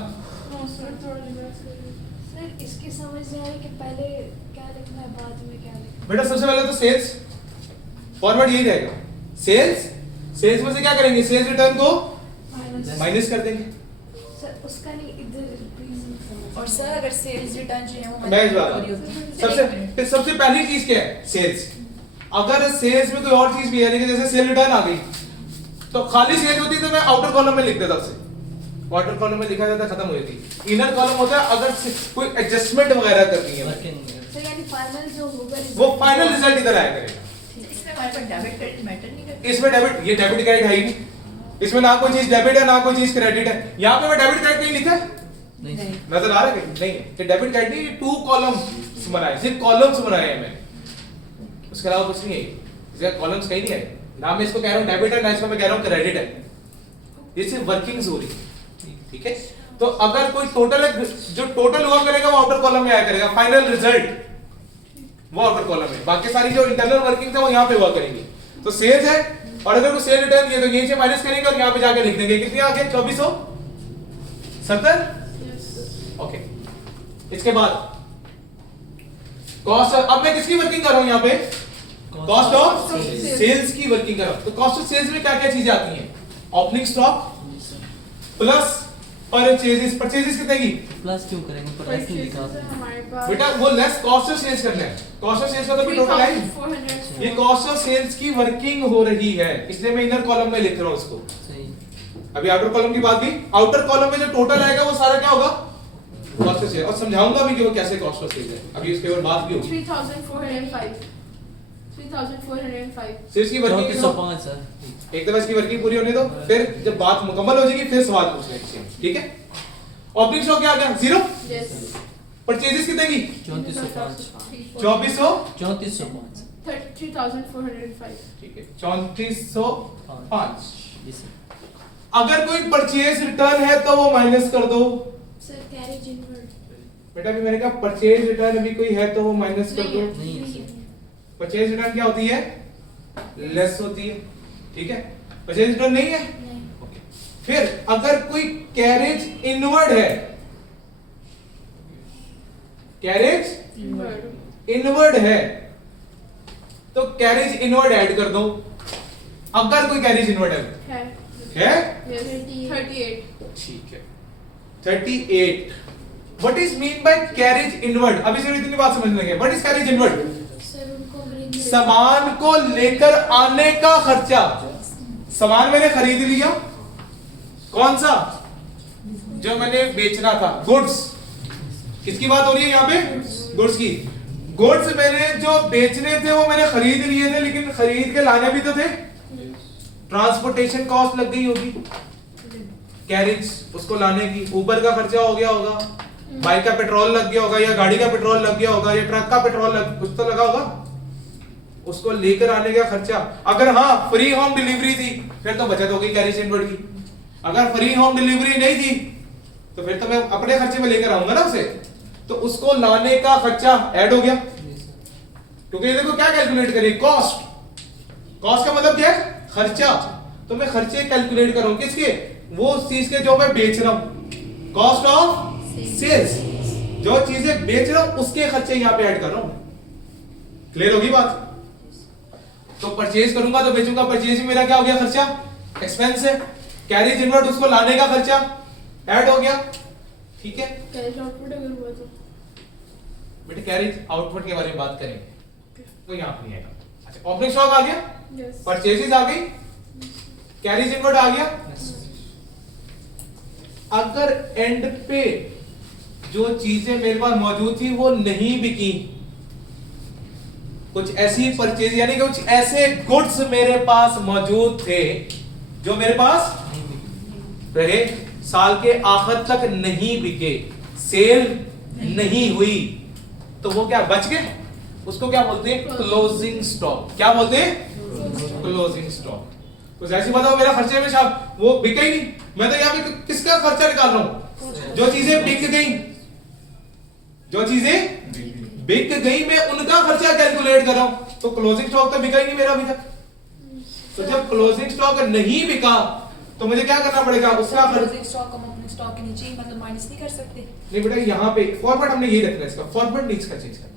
सर इसकी समझ नहीं आ रही कि पहले क्या लिखना है बाद में क्या लिखना बेटा सबसे पहले तो सेल्स फॉर्मेट यही रहेगा। सेल्स में से क्या करेंगे? सेल्स रिटर्न को है। माइनस कर देंगे। सर उसका नहीं, इधर और सर अगर सेल्स रिटर्न जो है वो मैं इस बात monthly होती है। सबसे पहली चीज क्या है? सेल्स। अगर सेल्स में कोई और चीज भी है, लेकिन जैसे सेल रिटर्न आ गई तो खाली सेल होती तो मैं आउटर कॉलम में लिख देता उसे, आउटर कॉलम में लिखा जाता, खत्म हो जाती। इनर कॉलम होता है अगर कोई एडजस्टमेंट वगैरह करनी है सर यानी फाइनल जो होगा वो फाइनल रिजल्ट इधर आया करेगा। इसमें हमारे पास डेबिट क्रेडिट मैटर नहीं करता। इसमें डेबिट, ये डेबिट क्रेडिट है ही नहीं, इसमें ना कोई चीज डेबिट है ना कोई चीज क्रेडिट है। यहाँ पे मैं डेबिट क्रेडिट नहीं लिखा है, नहीं नजर आ रहा है नहीं है? ये डेबिट क्रेडिट नहीं, ये 2 कॉलम्स बनाए, सिर्फ कॉलम्स बनाए हैं मैंने, उसके अलावा कुछ नहीं है। इसका कॉलम्स कहीं नहीं है ना, मैं इसको कह रहा हूँ डेबिट है ना इसको मैं कह रहा हूँ क्रेडिट है, ये सिर्फ वर्किंग्स हो रही है। ठीक है, तो अगर कोई टोटल है, जो टोटल हुआ करेगा वो आउटर कॉलम में आया करेगा, फाइनल रिजल्ट वो आउटर कॉलम में, बाकी सारी जो इंटरनल वर्किंग है वो यहाँ पे हुआ करेंगी। तो सेल्स है, और अगर वो सेल रिटर्न ये तो यहीं से माइनस करेंगे और यहाँ पे जाके लिख देंगे कितनी आ गई 2470। ओके, इसके बाद कॉस्ट, अब मैं किसकी वर्किंग कर रहा हूँ यहाँ पे? कॉस्ट ऑफ सेल्स की वर्किंग कर रहा हूँ। तो कॉस्ट ऑफ सेल्स में क्या क्या चीजें आती हैं? Opening stock plus purchases. Purchases कितने की? प्लस क्यों करेंगे? पर ऐसे नहीं लिखा आपने। हमारे पास बेटा वो लेस कॉस्ट ऑफ सेल्स करना है, कॉस्ट ऑफ सेल्स का तो टोटल है, 3400 ये कॉस्ट ऑफ सेल्स की वर्किंग हो रही है, इसलिए मैं इनर कॉलम में लिख रहा हूँ इसको। सही। अभी आउटर कॉलम की बात भी, आउटर कॉलम में जो टोटल आएगा वो सारा क्या होगा? कॉस्ट ऑफ सेल्स, और समझाऊंगा भी कि वो कैसे कॉस्ट ऑफ सेल्स है, अभी इसके ऊपर बात भी होगी। 3405 3405 सेल्स की वर्किंग 3405 सर। एक दफा इसकी वर्किंग पूरी होने दो, फिर जब बात मुकम्मल हो जाएगी फिर सवाल पूछ लेंगे, ठीक है? ओपनिंग स्टॉक क्या आ गया? 0। यस परचेजेस कितने की? 3405 2400, 3405 3405 ठीक है 3405। जी सर। अगर कोई परचेज रिटर्न है तो वो माइनस कर दो। सर कैरेज इनवर्ड बेटा भी मैंने कहा परचेज रिटर्न अभी कोई है तो वो माइनस कर दो। नहीं है सर। परचेज रिटर्न क्या होती है? लेस होती है, ठीक है? परचेज रिटर्न नहीं है, नहीं ओके। फिर अगर कोई कैरेज इनवर्ड है, कैरेज इनवर्ड है तो कैरेज इनवर्ड ऐड कर दो। अगर कोई कैरेज इनवर्ड है यस 38 ठीक है 38। What is mean by carriage inward? अभी सिर्फ इतनी बात समझ लेंगे। What is carriage inward? Sir उनको bring सामान को लेकर आने का खर्चा। सामान मैंने खरीद लिया, कौन सा? जो मैंने बेचना था, गुड्स। किसकी बात हो रही है यहाँ पे? गुड्स की। गुड्स मैंने जो बेचने थे वो मैंने खरीद लिए थे, लेकिन खरीद के लाने भी तो थे, ट्रांसपोर्टेशन कॉस्ट लग गई होगी, कैरेज उसको लाने की, ऊबर का खर्चा हो गया होगा, बाइक का पेट्रोल लग गया होगा, या गाड़ी का पेट्रोल लग गया होगा, या ट्रक का पेट्रोल कुछ तो लगा होगा, उसको लेकर आने का खर्चा। अगर हाँ फ्री होम डिलीवरी थी फिर तो बचत हो गई कैरेज इनवर्ड की। अगर फ्री होम डिलीवरी नहीं थी तो फिर तो मैं अपने खर्चे में लेकर आऊंगा ना उसे, तो उसको लाने का खर्चा ऐड हो गया। क्योंकि ये देखो क्या कैलकुलेट करें? कॉस्ट। कॉस्ट का मतलब क्या है? खर्चा। तो मैं खर्चे कैलकुलेट करूं किसके? वो चीज के जो मैं बेच रहा हूं, कॉस्ट ऑफ सेल्स। जो चीजें बेच रहा हूं उसके खर्चे यहां पे ऐड कर रहा हूं। क्लियर होगी बात? तो परचेज करूंगा तो बेचूंगा, परचेज में मेरा क्या हो गया? खर्चा, एक्सपेंस है। कैरेज इनवर्ड उसको लाने का खर्चा ऐड हो गया, ठीक है? कैरेज आउटपुट अगर हुआ तो बेटे कैरेज आउटपुट के बारे में बात करेंगे तो यहां पे नहीं आएगा। अच्छा, ओपनिंग स्टॉक आ गया, यस परचेजेस आ गई, कैरेज इनवर्ड आ गया। अगर एंड पे जो चीजें मेरे पास मौजूद थी वो नहीं बिकी, कुछ ऐसी परचेज यानी कि कुछ ऐसे गुड्स मेरे पास मौजूद थे जो मेरे पास रहे, साल के आखिर तक नहीं बिके, सेल नहीं हुई, तो वो क्या बच गए? उसको क्या बोलते हैं? Closing stock. क्या बोलते हैं? Closing stock. तो जैसी बताओ मेरा खर्चे में शायद वो बिका ही नहीं, मैं तो यहाँ पे किसका खर्चा निकाल रहा हूं? जो चीजें बिक गई, जो चीजें बिक गई मैं उनका खर्चा कैलकुलेट कर रहा हूं। तो क्लोजिंग स्टॉक तो बिका ही नहीं मेरा अभी तक। तो जब क्लोजिंग स्टॉक नहीं बिका तो मुझे क्या करना पड़ेगा? उसका क्लोजिंग स्टॉक को हम अपने स्टॉक के नीचे ही मतलब माइनस नहीं कर सकते? नहीं बेटा, यहाँ पे फॉर्मेट हमने यही रखना है, इसका फॉर्मेट नहीं इसका चेंज करना।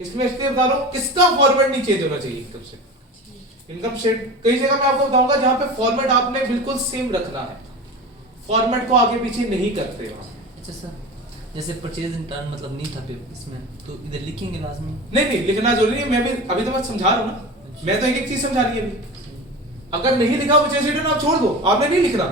इसमें इसलिए बता रहा हूँ इसका फॉर्मेट नहीं चेंज होना चाहिए एकदम से। इनकम स्टेटमेंट कई जगह मैं आपको बताऊंगा जहां पे फॉर्मेट आपने बिल्कुल सेम रखना है, फॉर्मेट को आगे पीछे नहीं करते वहां। अच्छा सर, जैसे परचेज इन टर्न मतलब नहीं था पेपर इसमें, तो इधर लिखेंगे लाजमी? नहीं लिखना जरूरी नहीं है, मैं भी अभी तो मैं समझा रहा हूँ ना, मैं तो एक एक चीज समझा रही है अभी। अगर नहीं लिखा परचेज रिटर्न आप छोड़ दो, आपने नहीं लिखना,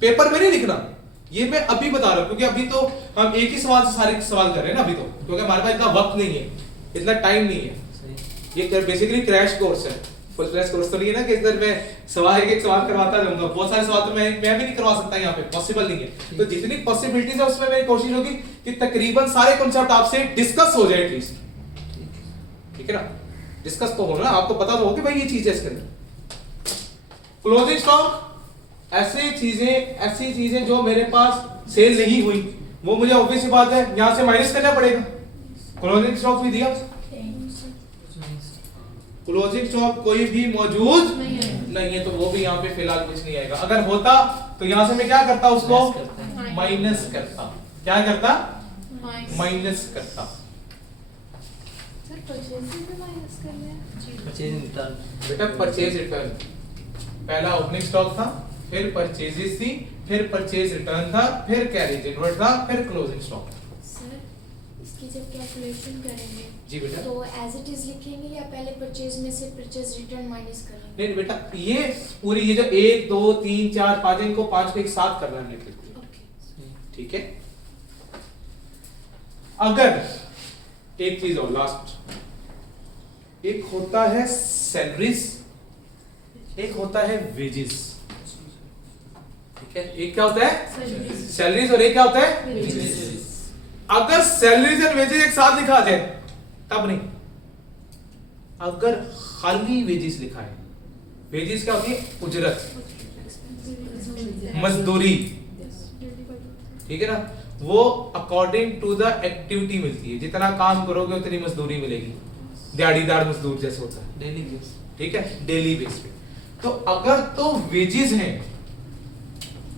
पेपर में नहीं लिखना, ये मैं अभी बता रहा हूँ, क्योंकि अभी तो हम एक ही सवाल से सारे सवाल कर रहे हैं ना अभी तो, क्योंकि हमारे पास इतना वक्त नहीं है, इतना टाइम नहीं है। सही। ये बेसिकली क्रैश कोर्स है, फुल फ्लैश कोर्स तो नहीं है ना कि इधर मैं सवाल एक सवाल करवाता जाऊंगा, बहुत सारे सवाल तो मैं भी नहीं करवा सकता यहाँ पे, पॉसिबल नहीं है। तो जितनी पॉसिबिलिटीज है उसमें मेरी कोशिश होगी कि तकरीबन सारे कॉन्सेप्ट आपसे डिस्कस हो जाए एटलीस्ट, ठीक है ना, डिस्कस तो होना, आपको पता तो हो कि भाई ये चीज है इसके अंदर। क्लोजिंग स्टॉक ऐसी चीजें जो मेरे पास सेल नहीं हुई, वो मुझे ऑब्वियस सी बात है यहां से माइनस करना पड़ेगा। क्लोजिंग स्टॉक भी दिया, क्लोजिंग स्टॉक कोई भी मौजूद नहीं है, तो वो भी यहाँ पे फिलहाल कुछ नहीं आएगा। अगर होता तो यहां से मैं क्या करता, उसको माइनस करता, क्या करता, माइनस करता। सर परचेज भी माइनस कर लिया। Purchase in turn. बेटा परचेज रिटर्न पहला ओपनिंग स्टॉक था, फिर परचेजेस थी, फिर परचेज रिटर्न था, फिर कैरेज इनवर्ट था, फिर क्लोजिंग स्टॉक। सर इसकी जब कैलकुलेशन करेंगे जी बेटा। तो एज इट इज लिखेंगे या पहले परचेज में से परचेज रिटर्न माइनस करेंगे? नहीं बेटा, ये पूरी ये जो 1 2 3 4 5 इनको 5 को एक साथ करना है, ओके ठीक है। अगर एक चीज और लास्ट, एक होता है सैलरीज, एक होता है वेजेस, ठीक है। एक क्या होता है सैलरीज और एक क्या होता है वेजेस। अगर सैलरीज और वेजेस एक साथ लिखा जाए तब नहीं, अगर खाली वेजेस लिखा है, वेजेस क्या होती है, उजरत, मजदूरी, ठीक है ना, वो अकॉर्डिंग टू द एक्टिविटी मिलती है, जितना काम करोगे उतनी मजदूरी मिलेगी, दिहाड़ीदार मजदूर जैसे होता है, डेली बेस। ठीक है, डेली बेस पे। तो अगर तो वेजेस हैं,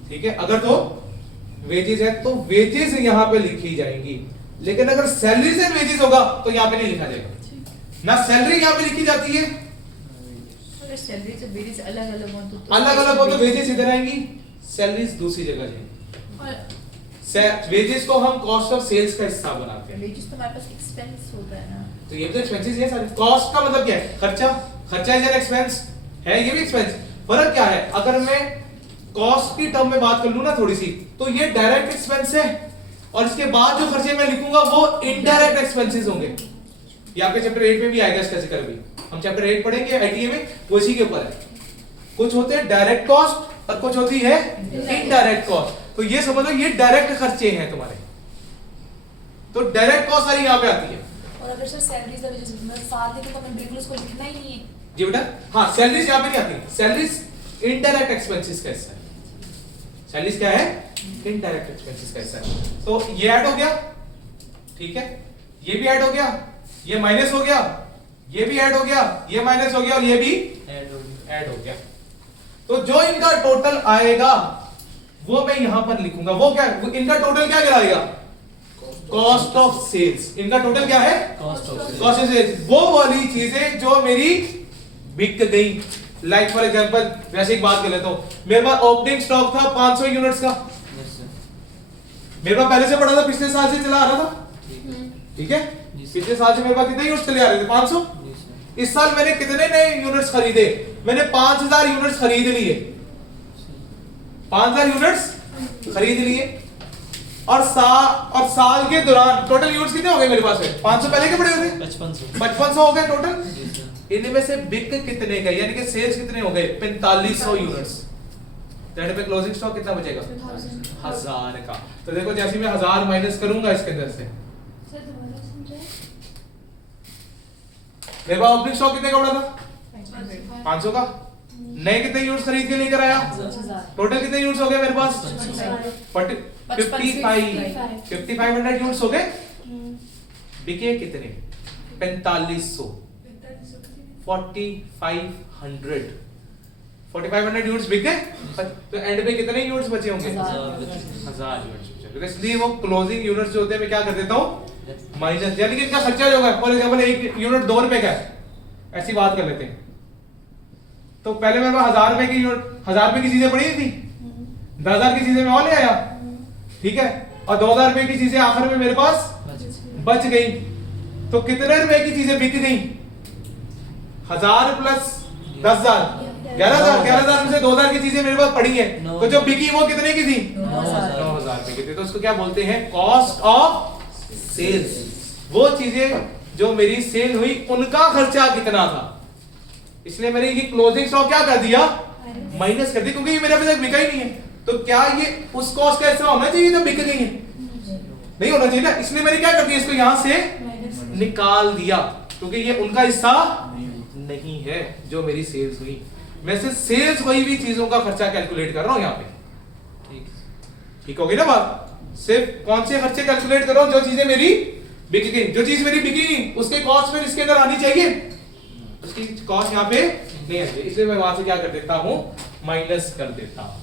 ठीक है, अगर तो वेजेस है तो वेजेस यहां पे लिखी जाएंगी, लेकिन अगर सैलरीज एंड वेजेस होगा तो यहां पे नहीं लिखा जाएगा ना, सैलरी यहां पे लिखी जाती है, अगर सैलरी से वेजेस अलग अलग हो तो वेजेस इधर आएंगी, सैलरीज दूसरी जगह जाएंगी। और वेजेस को हम कॉस्ट ऑफ सेल्स का हिस्सा बनाते हैं, वेजेस तो हमारे पास एक्सपेंस होता है ना, तो ये भी एक्सपेंसेस है सारे। कॉस्ट का मतलब क्या है, खर्चा इज एन एक्सपेंस है, ये भी एक्सपेंस। फर्क क्या है, अगर मैं कॉस्ट की टर्म में बात कर लूं ना थोड़ी सी, तो ये डायरेक्ट एक्सपेंस है, और इसके बाद जो खर्चे मैं लिखूंगा वो इनडायरेक्ट एक्सपेंसेस होंगे। ये आपके चैप्टर 8 में भी आएगा इसका जिक्र भी, हम चैप्टर 8 पढ़ेंगे आईटीए में, वो इसी के ऊपर है। कुछ होते हैं डायरेक्ट कॉस्ट और कुछ होती है इनडायरेक्ट कॉस्ट। तो ये समझ लो ये डायरेक्ट खर्चे हैं तुम्हारे, तो डायरेक्ट कॉस्ट सारी यहाँ पे आती है। और अगर सर सैलरीज और वेजेस में साथ लिखे तो हमें बिल्कुल उसको लिखना ही नहीं है। जी बेटा, हाँ सैलरीज यहाँ पे नहीं आती, सैलरीज इनडायरेक्ट एक्सपेंसेस का हिस्सा है, सैलरीज क्या है, इनडायरेक्ट एक्सपेंसेस का हिस्सा है। तो ये ऐड हो गया, ठीक है, ये भी ऐड हो गया, ये माइनस हो गया, ये भी ऐड हो गया, ये माइनस हो गया, और ये भी ऐड हो गया। तो जो इनका टोटल आएगा वो मैं यहां पर लिखूंगा, वो क्या, इनका टोटल क्या गिराएगा, कॉस्ट ऑफ सेल्स। इनका टोटल क्या है, cost of cost of sales. वो वाली चीजें जो मेरी बिक गई, लाइक फॉर एग्जांपल वैसे एक बात कर लेता हूं, मेरे पास ओपनिंग स्टॉक था 500 यूनिट्स का, मेरे पास पहले से पड़ा था, पिछले साल से चला आ रहा था, ठीक है, पिछले साल से मेरे पास कितने यूनिट्स चले आ रहे थे, 500। इस साल मैंने कितने नए यूनिट्स खरीदे, मैंने 5000 यूनिट्स खरीद लिए, 5000 यूनिट्स खरीद लिए, और साल के दौरान टोटल यूनिट्स कितने हो गए मेरे पास है, 500 पहले के पड़े हुए थे, 5500 हो गए टोटल। इनमें से बिक कितने गए, यानी कि सेल्स कितने हो गए, 4500 यूनिट्स। दैट पे क्लोजिंग स्टॉक कितना बचेगा, 1000 का। तो देखो जैसे मैं 1000 माइनस करूंगा इसके अंदर से, सर दोबारा समझाएं। मेरे पास ओपनिंग स्टॉक कितने का पड़ा था, 500 का। नए कितने यूनिट्स खरीद के लेकर आया, टोटल कितने यूनिट्स हो गए मेरे पास, 5500 यूनिट्स हो गए। बिके कितने, 4500, 4500 यूनिट्स बिक गए। तो एंड पे कितने यूनिट्स बचे होंगे, 1000 यूनिट्स बचे। तो इसलिए वो क्लोजिंग यूनिट्स जो होते हैं मैं क्या कर देता हूं, माइनस, यानी कि इनका खर्चा जो होगा, फॉर एग्जांपल एक यूनिट 2 रुपए का है, ऐसी बात कर लेते हैं। तो पहले मेरे पास 1000 रुपए की यूनिट, 1000 रुपए की चीजें पड़ी थी, 10,000 की चीजें मैं और ले आया, ठीक है, और 2000 रुपए की चीजें आखिर में मेरे पास बच गई। तो कितने रुपए की चीजें बिक गई? 1000 प्लस 10,000 11,000। 11,000 में से 2000 की चीजें मेरे पास पड़ी है, तो जो बिकी वो कितने की थी? 9,000 रुपए की थी। तो उसको क्या बोलते हैं? Cost of sales. वो चीजें जो मेरी सेल हुई उनका खर्चा कितना था, इसलिए मैंने ये क्लोजिंग स्टॉक क्या कर दिया? माइनस कर दिया, क्योंकि ये मेरे अभी तक बिका ही नहीं है। तो क्या ये उस कॉस्ट का हिस्सा होना चाहिए जो बिक गई है? नहीं होना चाहिए ना, इसलिए मैंने क्या कर दिया? इसको यहां से निकाल दिया, क्योंकि ये उनका हिस्सा नहीं है जो मेरी सेल्स हुई। मैं सिर्फ सेल्स हुई भी चीजों का खर्चा कैलकुलेट कर रहा हूं यहाँ पे। ठीक होगी ना बात? सिर्फ कौन से खर्चे कैलकुलेट कर रहा हूं? जो चीजें मेरी बिक गई। जो चीज मेरी बिकी नहीं उसके कॉस्ट फिर इसके अंदर आनी चाहिए, उसकी कॉस्ट यहाँ पे नहीं आती, इसलिए मैं वहां से क्या कर देता हूँ? माइनस कर देता हूँ।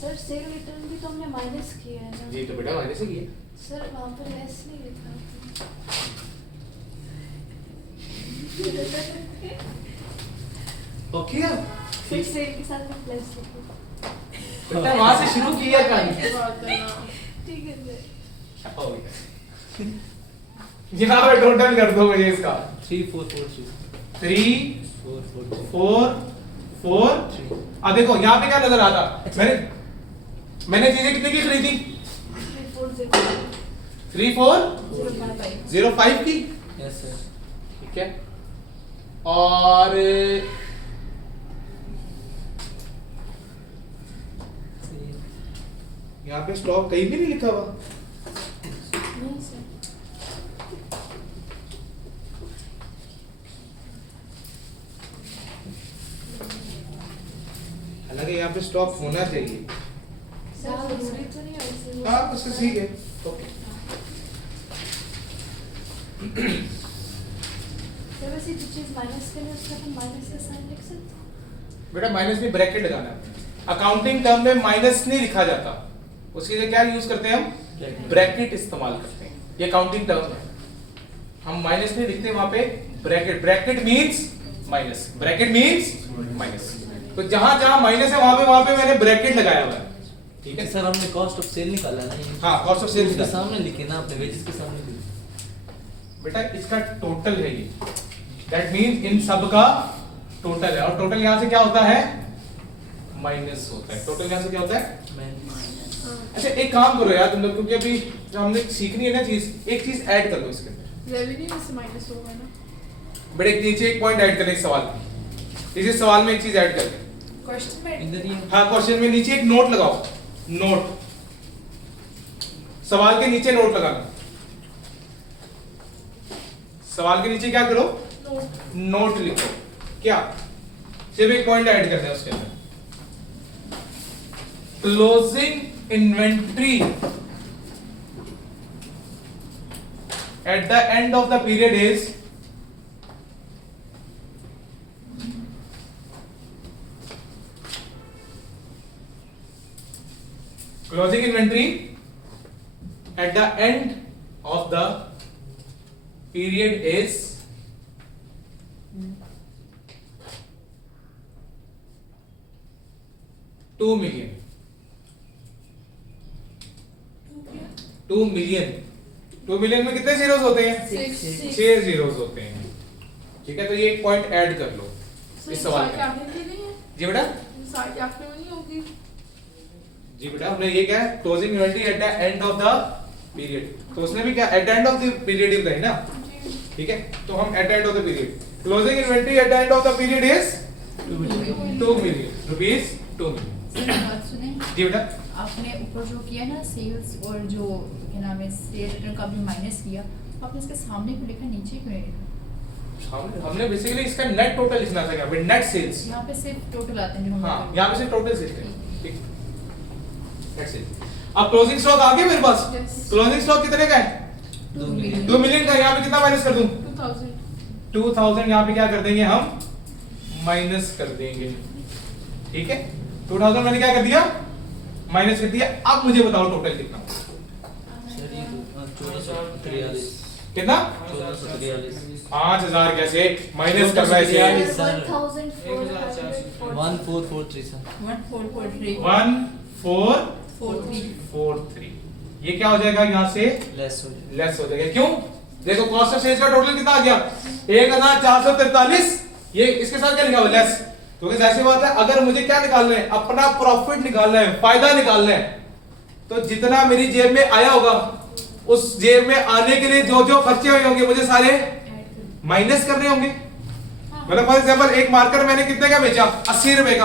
सर सेल रिटर्न भी तो हमने माइनस किया है ना? जी तो बेटा माइनस ही किया। सर वहाँ पर लेस नहीं लिखा। ओके फिर सेल के साथ में प्लस लिखो। बेटा वहां से शुरू किया कहानी। ठीक है सर। हो गया। यहाँ पे टोटल कर दो मुझे इसका। 3443 3 443 4 4। अब देखो यहाँ पे क्या नजर आता? मैंने चीजें कितने की खरीदी? 3405 की। Yes sir. ठीक है, और यहाँ पे स्टॉक कहीं भी नहीं लिखा हुआ। नहीं सर। हालांकि यहाँ पे स्टॉक होना चाहिए। सर जरूरी तो नहीं है वैसे। हाँ उससे ठीक है। ओके। सर वैसे जो चीज माइनस करनी है उसका तो माइनस से साइन लिख सकते हैं। बेटा माइनस में ब्रैकेट लगाना है। अकाउंटिंग टर्म में माइनस नहीं लिखा जाता, उसके लिए क्या यूज करते हैं हम? ब्रैकेट इस्तेमाल करते हैं। ये अकाउंटिंग टर्म है, हम माइनस नहीं लिखते वहां पे bracket. Bracket means minus, bracket means minus. तो जहां जहां माइनस है वहां पे मैंने ब्रैकेट लगाया हुआ है। ठीक है सर, हमने कॉस्ट ऑफ सेल निकाला ना ये? हाँ, कॉस्ट ऑफ सेल उसके निकाला। सामने लिखे ना आपने, वेजेस के सामने लिखे। बेटा इसका टोटल है ये, दैट मींस इन सब का टोटल है, और टोटल यहां से क्या होता है? माइनस होता है। टोटल यहां से क्या होता है? अच्छा एक काम करो यार तुम लोग, क्योंकि अभी जो हमने सीखनी है ना चीज, एक चीज ऐड कर लो इसके अंदर। रेवेन्यू में से माइनस होगा ना? बेटा एक नीचे एक पॉइंट ऐड करने इस सवाल में, इस सवाल में एक चीज ऐड कर ले। क्वेश्चन में इधर ही हाँ क्वेश्चन में नीचे एक नोट लगाओ, नोट, सवाल के नीचे नोट लगाना। सवाल के नीचे क्या करो? नोट लिखो। क्या? सिर्फ एक पॉइंट ऐड करना है उसके अंदर। Closing inventory at the end of the period is closing inventory at the end of the period is $2 million. 2 million. 2 million में कितने जीरोस होते हैं? 6 जीरोस होते हैं। ठीक है, तो ये एक पॉइंट ऐड कर लो इस सवाल में। जी बेटा, जी बेटा हमने ये क्या है? Closing inventory at the end of the period, तो उसने भी क्या at the end of the period ही बताई ना। ठीक है, तो हम at the end of the period, closing inventory at the end of the period is 2 million rupees. 2 million। बात सुने, जी बेटा, आपने ऊपर जो किया ना सेल्स और जो क्या नाम है सेल रिटर्न का भी माइनस किया, आपने इसके सामने क्यों लिखा, नीचे क्यों नहीं लिखा? हमने बेसिकली इसका नेट टोटल लिखना था, यहाँ पे नेट सेल्स। यहाँ पे सिर्फ टोटल आते हैं जो हम हाँ, यहाँ पे सिर्फ टोटल सेल्स है। ठीक, नेट सेल्स। अब क्लोजिंग स्टॉक आ गया मेरे पास। क्लोजिंग स्टॉक कितने का है? 2 million 2 million का। यहाँ पे कितना माइनस कर दूं? 2000 यहाँ पे क्या कर देंगे हम? माइनस कर देंगे। ठीक है, 2000 मैंने क्या कर दिया? माइनस कर दिया। अब मुझे बताओ टोटल कितना? सर ये तो 1443 कितना? 1443 5000 कैसे माइनस करना है? इसे 1443 सर। 1443 1443। 43 43 ये क्या हो जाएगा यहाँ से लेस हो जाएगा। लेस हो जाएगा। क्यों? देखो कॉस्ट ऑफ सेल्स का टोटल कितना आ गया 1443, ये इसके साथ क्या लिखा हुआ लेस, क्योंकि ऐसी बात है अगर मुझे क्या निकालना है, अपना प्रॉफिट निकालना है, फायदा निकालना है, तो जितना मेरी जेब में आया होगा उस जेब में आने के लिए जो जो खर्चे हुए होंगे मुझे सारे माइनस करने होंगे। मतलब फॉर एग्जांपल एक मार्कर मैंने कितने का बेचा 80 रुपए का,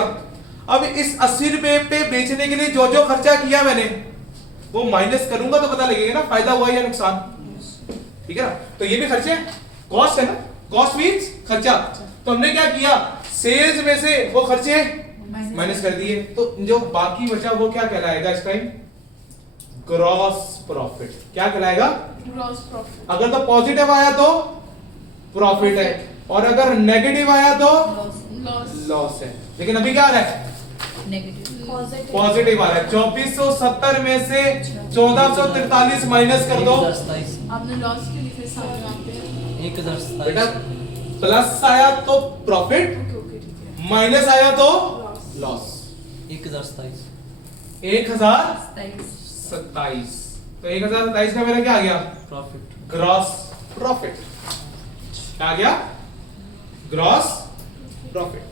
अब इस 80 रुपए पे बेचने के लिए जो जो खर्चा किया मैंने वो माइनस करूंगा तो पता लगेगा ना फायदा हुआ या नुकसान, ठीक है ना। तो ये भी खर्चे कॉस्ट है ना, कॉस्ट मींस खर्चा। तो हमने क्या किया, सेल्स में से वो खर्चे माइनस कर दिए, तो जो बाकी बचा वो क्या कहलाएगा इस टाइम, ग्रॉस प्रॉफिट। क्या कहलाएगा, ग्रॉस प्रॉफिट। अगर तो पॉजिटिव आया तो प्रॉफिट है और अगर नेगेटिव आया तो लॉस। लॉस है। लेकिन अभी क्या आ रहा है, नेगेटिव। पॉजिटिव आ रहा है। 2470 में से 1443 माइनस कर दो, 1027 आपने लॉस क्यों लिखा साहब यहाँ पे? 1027 बेटा प्लस आया तो प्रॉफिट, ओके ओके ठीक है। माइनस आया तो लॉस। लॉस। 1027 1027, तो 1027 का मेरा क्या आ गया, प्रॉफिट। Gross profit. क्या आ गया, ग्रॉस प्रॉफिट।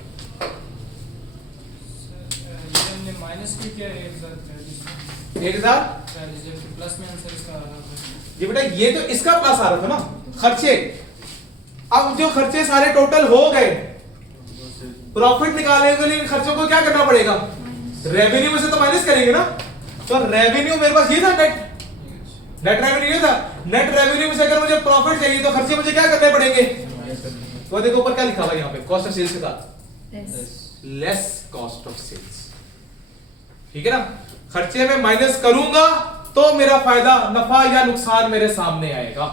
ये हमने माइनस क्यों किया 1043 1000 जबकि प्लस में आंसर इसका आ रहा था। ये बेटा ये तो इसका प्लस आ रहा था ना खर्चे। अब जो खर्चे सारे टोटल हो गए, प्रॉफिट निकालने के लिए खर्चों को क्या करना पड़ेगा, रेवेन्यू में से तो माइनस करेंगे ना। तो रेवेन्यू मेरे पास ये था, नेट रेवेन्यू ये था। नेट रेवेन्यू में से अगर मुझे प्रॉफिट चाहिए तो खर्चे मुझे क्या करने पड़ेंगे, तो देखो ऊपर क्या लिखा हुआ है यहाँ पे, कॉस्ट ऑफ सेल्स के साथ लेस कॉस्ट ऑफ सेल्स, ठीक है ना। खर्चे में माइनस करूंगा तो मेरा फायदा, नफा या नुकसान मेरे सामने आएगा।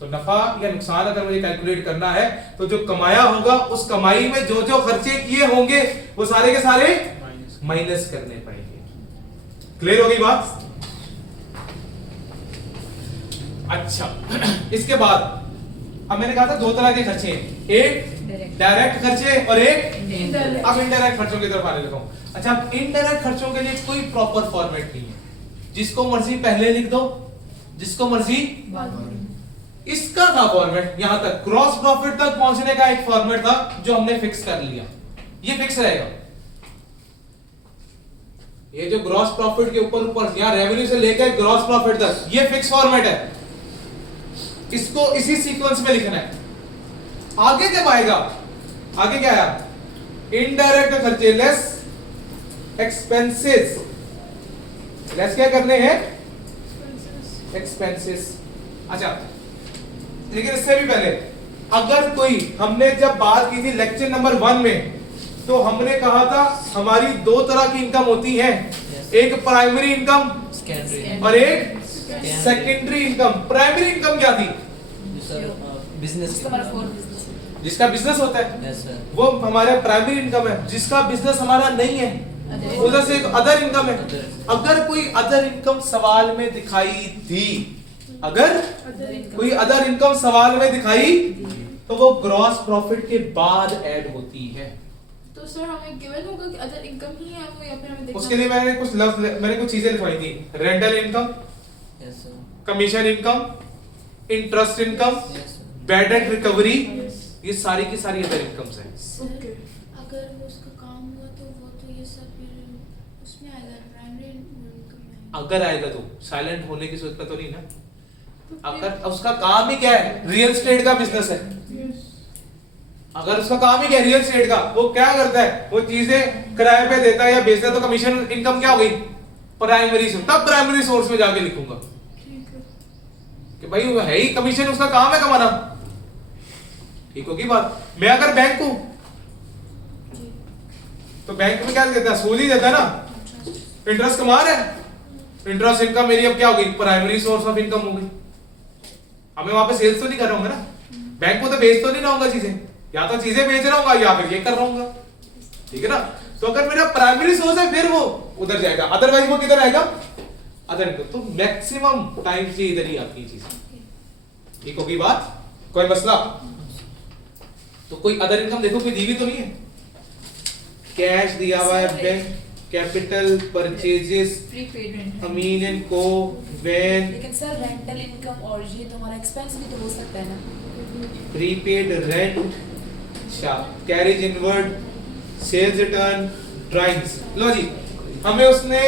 तो नफा या नुकसान अगर मुझे कैलकुलेट करना है तो जो कमाया होगा उस कमाई में जो जो खर्चे किए होंगे वो सारे के सारे माइनस करने पड़ेंगे। क्लियर होगी बात। अच्छा इसके बाद अब मैंने कहा था दो तरह के खर्चे हैं, एक डायरेक्ट खर्चे और एक Indirect। अब इनडायरेक्ट खर्चों की तरफ आने लगा हूं। अच्छा अब इनडायरेक्ट खर्चों के लिए कोई प्रॉपर फॉर्मेट नहीं है, जिसको मर्जी पहले लिख दो, जिसको मर्जी। इसका था फॉर्मेट, यहां तक ग्रॉस प्रॉफिट तक पहुंचने का एक फॉर्मेट था जो हमने फिक्स कर लिया, ये फिक्स रहेगा। ये जो ग्रॉस प्रॉफिट के ऊपर यहां रेवेन्यू से लेकर ग्रॉस प्रॉफिट तक ये फिक्स फॉर्मेट है, इसको इसी सीक्वेंस में लिखना है। आगे जब आएगा, आगे क्या आया, इनडायरेक्ट खर्चे लेस एक्सपेंसेस, लेस क्या करने हैं, एक्सपेंसेस। अच्छा लेकिन इससे भी पहले अगर कोई, हमने जब बात की थी लेक्चर नंबर 1 में, तो हमने कहा था हमारी दो तरह की इनकम होती है, एक प्राइमरी इनकम सेकेंडरी और एक सेकेंडरी इनकम। प्राइमरी इनकम क्या थी, बिजनेस जिसका बिजनेस होता है यस सर, वो हमारे प्राइमरी इनकम है। जिसका बिजनेस हमारा नहीं है उधर से एक अदर इनकम है। अगर कोई अदर इनकम सवाल में दिखाई दी, अगर कोई अदर इनकम सवाल में दिखाई तो वो ग्रॉस प्रॉफिट के बाद ऐड होती है। तो सर हमें गिवन होगा कि अदर इनकम ही है वो, या फिर हमें देखना उसके लिए मैंने कुछ लफ्ज, मैंने कुछ चीजें लिखवाई थी, rental income, yes sir, commission income, interest income, yes sir, bad debt recovery, ये सारी की सारी अदर इनकम्स हैं। ओके। अगर वो उसका काम हुआ तो वो तो ये सब फिर उसमें आएगा, प्राइमरी इनकम में। अगर आएगा तो साइलेंट होने की जरूरत तो नहीं ना। अगर उसका काम ही क्या है, रियल एस्टेट का बिजनेस है, अगर उसका काम ही क्या है रियल एस्टेट का, वो क्या करता है, वो चीजें किराए पे देता है या बेचता है, तो कमीशन इनकम क्या हो गई, प्राइमरी सोर्स। तब प्राइमरी सोर्स में जाके लिखूंगा ठीक है। कि भाई वो है ही कमीशन, उसका काम है कमाना, ठीक होगी बात। मैं अगर बैंक हूं तो बैंक में क्या देता है, सूद ही देता है ना, इंटरेस्ट कमा रहा है, इंटरेस्ट इनकम मेरी अब क्या होगी, प्राइमरी सोर्स ऑफ इनकम होगी। अब मैं वहां पे सेल्स तो नहीं कर रहा हूँ ना, बैंक को तो बेच तो नहीं रहा हूँ चीजें, या तो चीजें बेच रहा हूँ या फिर ये कर रहा हूँ, ठीक है ना। तो अगर मेरा प्राइमरी सोर्स है फिर वो उधर जाएगा, अदरवाइज वो किधर आएगा, अदर इनकम। तो मैक्सिमम टाइम से इधर ही आती है चीज, ठीक होगी बात, कोई मसला। तो कोई अदर इनकम देखो कोई दी हुई तो नहीं है, कैश दिया हुआ है bank, capital purchases prepaid rent Amin and को व्हेन लेकिन सर रेंटल इनकम और ये तो हमारा एक्सपेंस भी तो हो सकता है ना। प्रीपेड रेंट, अच्छा carriage inward, sales return, drawings. लो जी, हमें उसने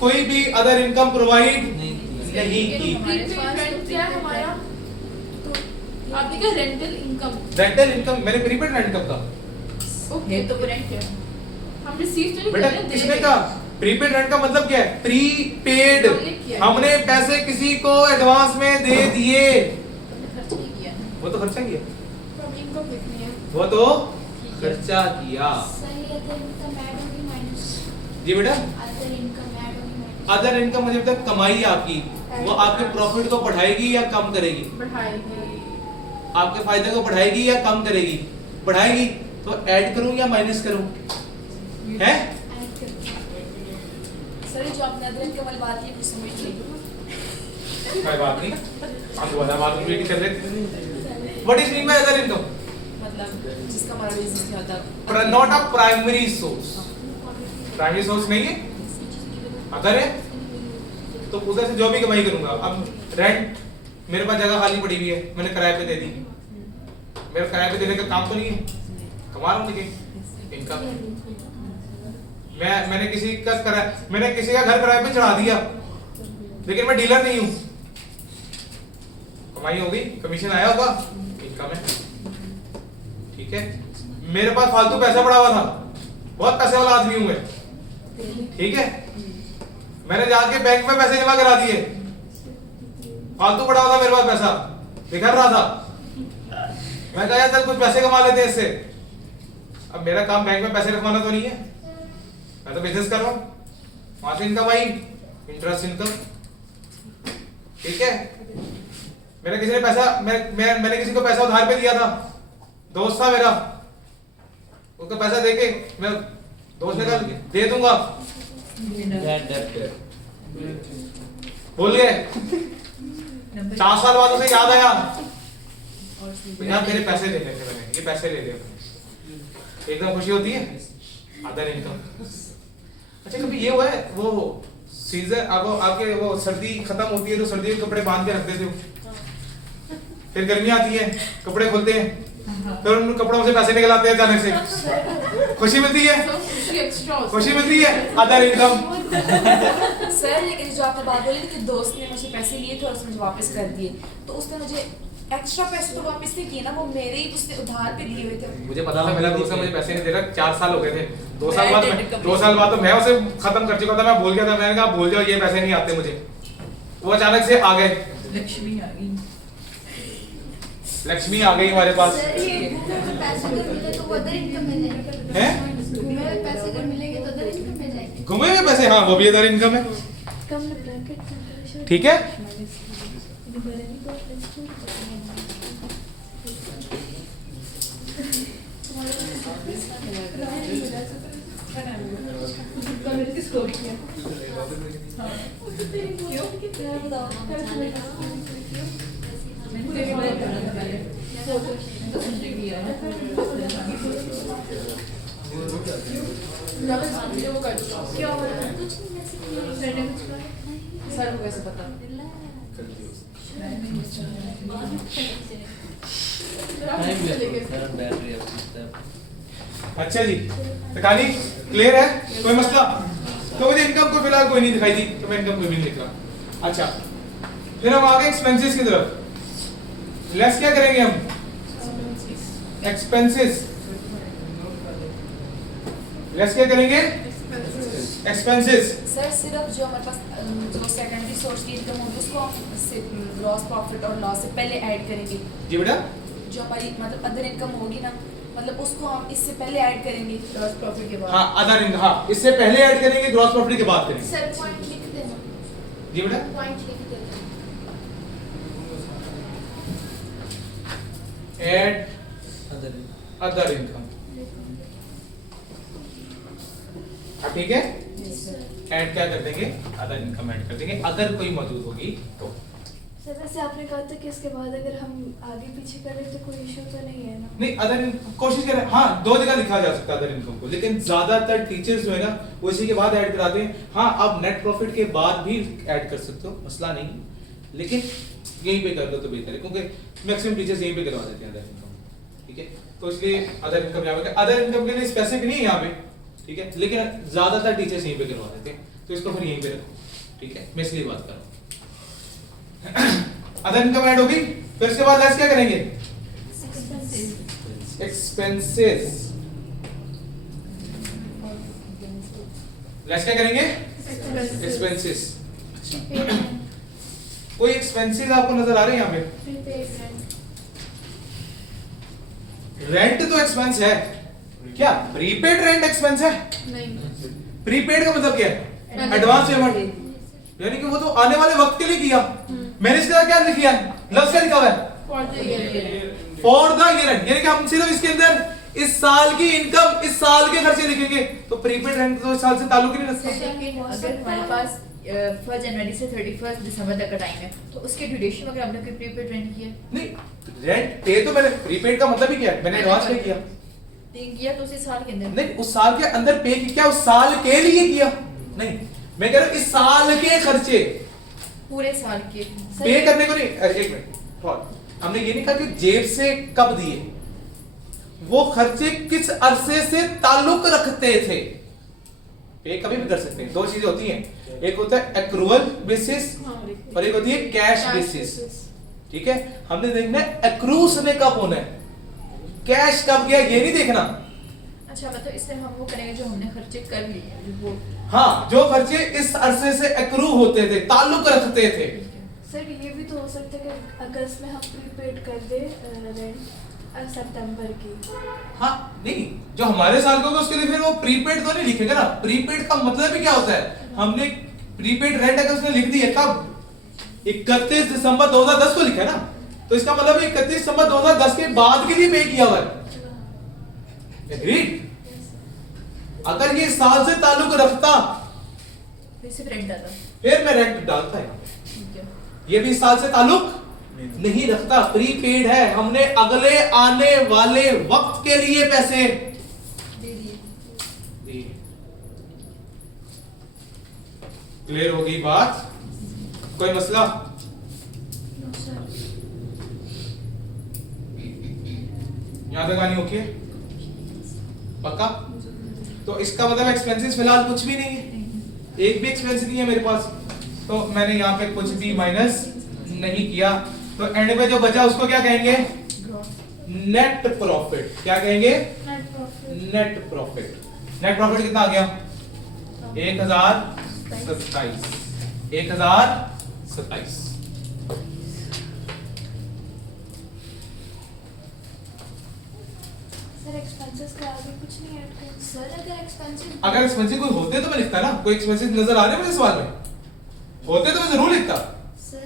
कोई भी अदर इनकम प्रोवाइड नहीं नहीं की। हमारे पास रेंट क्या है हमारा? आपने कहा रेंटल इनकम, रेंटल इनकम मैंने प्रीपेड रेंट कब कहा? है तो वो रेंट क्या है? हम रिसीव तो नहीं बेटा कर रहे, दे किसने रहे हैं। कहा? प्रीपेड रेंट का मतलब क्या है? प्रीपेड, हमने किया। हमने पैसे किसी को एडवांस में दे दिए, हमने खर्च नहीं किया ना। वो तो खर्चा किया, तो हम इनकम कितनी है? वो तो खर्चा किया। सही है, तो इनकम ऐड होगी माइनस जी बेटा, अदर इनकम ऐड होगी माइनस अदर इनकम मुझे तक कमाई आपकी, वो आपके प्रॉफिट को बढ़ाएगी या कम करेगी? बढ़ाएगी। आपके फायदे को बढ़ाएगी या कम करेगी? बढ़ाएगी, तो ऐड करूं या माइनस करूं? है ऐड करके सर जो आपने अदर इनकम वाली बात की कुछ समझ नहीं। कोई बात नहीं, हम दोबारा बात रिपीट कर लेते। What is mean by other income? मतलब जिसका हमारा बिजनेस नहीं होता। Not a primary source, primary source नहीं है, अदर है, तो उधर से जो भी कमाई करूंगा। अब रेंट, मेरे पास जगह खाली पड़ी हुई है, मैंने किराए पे दे दी, मेरा किराए पे देने का काम तो नहीं है, कमा रहा हूँ लेकिन इनकम। मैंने किसी का घर किराए पे चढ़ा दिया, लेकिन मैं डीलर नहीं हूँ, कमाई होगी, कमीशन आया होगा, इनकम है। ठीक है, मेरे पास फालतू पैसा पड़ा हुआ था, बहुत पैसे वाला आदमी हूं मैं, ठीक है, मैंने जाके बैंक में पैसे जमा करा दिए, फालतू पड़ा हुआ था मेरे पास पैसा, बिखर रहा था, मैं कहा यार चल कुछ पैसे कमा लेते हैं इससे। अब मेरा काम बैंक में पैसे रखवाना तो नहीं है, मैं तो बिजनेस कर रहा हूँ, वहां से इनकम आई, इंटरेस्ट इनकम। ठीक है, मैंने किसी ने पैसा मैंने किसी को पैसा उधार पे दिया था, दोस्त था मेरा, उसको पैसा देके मैं दोस्त ने कहा दे दूंगा, बोल गए, 4 साल बाद उसे याद आया यार मेरे पैसे लेने थे, मैंने ये पैसे ले लिए, एकदम खुशी होती है, अदर इनकम। अच्छा कभी ये हुआ है वो सीजन, अब आपके वो सर्दी खत्म होती है तो सर्दी के कपड़े बांध के रख देते हो, फिर गर्मी आती है कपड़े खुलते हैं, फिर उन कपड़ों से पैसे निकलाते हैं अचानक से, खुशी मिलती है, खुशी मिलती है, अदर इनकम। सर लेकिन जो आपने बात बोली कि दोस्त ने मुझे पैसे लिए थे और उसने मुझे वापस कर दिए, तो उसने मुझे एक्स्ट्रा पैसे तो वापस नहीं किए ना, वो मेरे ही उसने उधार पे लिए हुए थे। मुझे पता था मेरा दोस्त मुझे पैसे नहीं दे रहा, 4 साल हो गए थे, 2 साल बाद तो मैं उसे खत्म कर चुका था, मैं भूल गया था, मैंने कहा भूल जाओ ये पैसे नहीं आते मुझे, वो अचानक से आ गए, लक्ष्मी आ गई। लक्ष्मी आ गई हमारे पास। सर ये घूमे हुए पैसे अगर मिले तो वो अदर इनकम में जाएंगे। हैं? घूमे हुए पैसे अगर मिलेंगे तो अदर इनकम में जाएंगे। घूमे हुए पैसे, हाँ वो भी अदर इनकम है। कम ब्रैकेट ठीक है, क्या हो रहा है? कुछ नहीं, ऐसे ही सर ने कुछ कहा। सर को कैसे पता? बैटरी अच्छा जी, तो कहानी क्लियर है, कोई मसला? तो मुझे इनकम को फिलहाल कोई नहीं दिखाई दी, तो मैं इनकम कोई भी नहीं लिख रहा। अच्छा, फिर हम आगे एक्सपेंसेस की तरफ। लेस क्या करेंगे हम? एक्सपेंसेस। लेस क्या करेंगे? एक्सपेंसेस। सर सिर्फ जो हमारे पास जो सेकेंडरी सोर्स की इनकम होगी उसको हम ग्रॉस प्रॉफिट और लॉस से पहले ऐड करेंगे। जी बेटा, जो हमारी मतलब अदर इनकम होगी ना, मतलब उसको हम इससे पहले ऐड करेंगे ग्रॉस प्रॉफिट के बाद। हाँ अदर इनकम, हाँ इससे पहले ऐड करेंगे, ग्रॉस प्रॉफिट के बाद करेंगे। सर पॉइंट लिख देना, जी बेटा, पॉइंट लिख देना। Add other other income. ठीक है, ऐड क्या कर देंगे? अदर इनकम ऐड कर देंगे, अगर कोई मौजूद होगी तो। सर वैसे आपने कहा था कि इसके बाद अगर हम आगे पीछे करें तो कोई इशू तो नहीं है ना? नहीं, अदर कोशिश करें, हाँ 2 जगह लिखा जा सकता है अदर इनकम को, लेकिन ज्यादातर टीचर्स जो है ना वो इसी के बाद ऐड कराते हैं। हाँ आप नेट प्रॉफिट के बाद भी ऐड कर सकते हो, मसला नहीं, लेकिन यहीं पे कर दो तो बेहतर है, क्योंकि मैक्सिमम टीचर्स यहीं पे करवा देते हैं अदर इनकम, ठीक है। तो इसलिए अदर इनकम यहाँ पे, अदर इनकम के लिए स्पेसिफिक नहीं है यहाँ पे, ठीक है, लेकिन ज्यादातर टीचर्स यहीं पे करवा देते हैं, तो इसको फिर यहीं पे रखो, ठीक है, मैं इसलिए बात कर रहा हूँ। अदर इनकम ऐड होगी, फिर उसके बाद लेस क्या करेंगे? एक्सपेंसेस। लेस क्या करेंगे? एक्सपेंसेस। कोई एक्सपेंसेस आपको नजर आ रहे हैं यहाँ पे? रेंट तो एक्सपेंस है क्या? प्रीपेड रेंट एक्सपेंस है? नहीं। प्रीपेड का मतलब क्या है? एडवांस पेमेंट, यानी कि वो तो आने वाले वक्त के लिए किया। मैंने इसके साथ क्या लिखा है? लफ्ज क्या लिखा हुआ है? For the year. For the year and, यानी कि हम सिर्फ इसके अंदर इस साल की इनकम, इस साल के खर्चे लिखेंगे, तो प्रीपेड रेंट तो इस साल से ताल्लुक ही नहीं रखता। लेकिन अगर हमारे पास 1 जनवरी से 31 दिसंबर तक का टाइम है तो उसके ड्यूरेशन अगर हमने कोई प्रीपेड रेंट किया नहीं, रेंट पे तो मैंने, प्रीपेड का मतलब ही क्या है? मैंने एडवांस पे किया किया तो उसी साल के अंदर नहीं, उस साल के अंदर पे क्या उस साल के लिए किया? नहीं, मैं कह रहा हूं इस साल के खर्चे पूरे साल के पे करने को नहीं। एक मिनट, हमने ये नहीं कहा कि जेब से कब दिए, वो खर्चे किस अरसे से ताल्लुक रखते थे। पे कभी भी कर सकते हैं, 2 चीजें होती हैं, एक होता है एक्रूअल बेसिस और एक होती है कैश बेसिस, ठीक है। हमने देखना है एक्रूस ने कब होना है, कैश कब गया ये नहीं देखना। अच्छा मतलब इसमें हम वो करेंगे जो हमने खर्चे कर लिए हैं, जो वो हाँ, जो खर्चे इस अरसे से एक्रू होते थे, ताल्लुक रखते थे। सर ये भी तो हो सकता है कि अगस्त में हम प्रीपेड कर दे रेंट सितंबर की। हाँ नहीं, जो हमारे साल का होगा उसके लिए फिर वो प्रीपेड तो नहीं लिखेगा ना। प्रीपेड का मतलब ही क्या होता है? हमने प्रीपेड रेंट अगर उसने लिख दी है कब? 31 दिसंबर 2010 को लिखा है ना, तो इसका मतलब 31 दिसंबर 2010 के बाद के लिए पे किया हुआ है। एग्रीड? अगर ये साल से ताल्लुक रखता फिर सिर्फ रेंट आता फिर मैं रेंट डालता है, ठीक है। ये भी साल से ताल्लुक नहीं रखता, प्रीपेड है, हमने अगले आने वाले वक्त के लिए पैसे दे दिए। क्लियर हो गई बात? कोई मसला? यहां तक आनी ओके? पक्का? तो इसका मतलब एक्सपेंसेस फिलहाल कुछ भी नहीं है, एक भी एक्सपेंस नहीं है मेरे पास, तो मैंने यहाँ पे कुछ भी माइनस नहीं किया। तो एंड पे जो बचा उसको क्या कहेंगे? Net profit. क्या कहेंगे? Net profit. नेट प्रॉफिट कितना आ गया? 1027। 1027। सर एक्सपेंसेस का आगे कुछ नहीं ऐड कर? सर अगर एक्सपेंसिव अगर एक्सपेंसिव कोई होते तो मैं लिखता ना। कोई एक्सपेंसिव नजर आ रहे हैं मुझे सवाल में? होते तो मैं जरूर लिखता। सर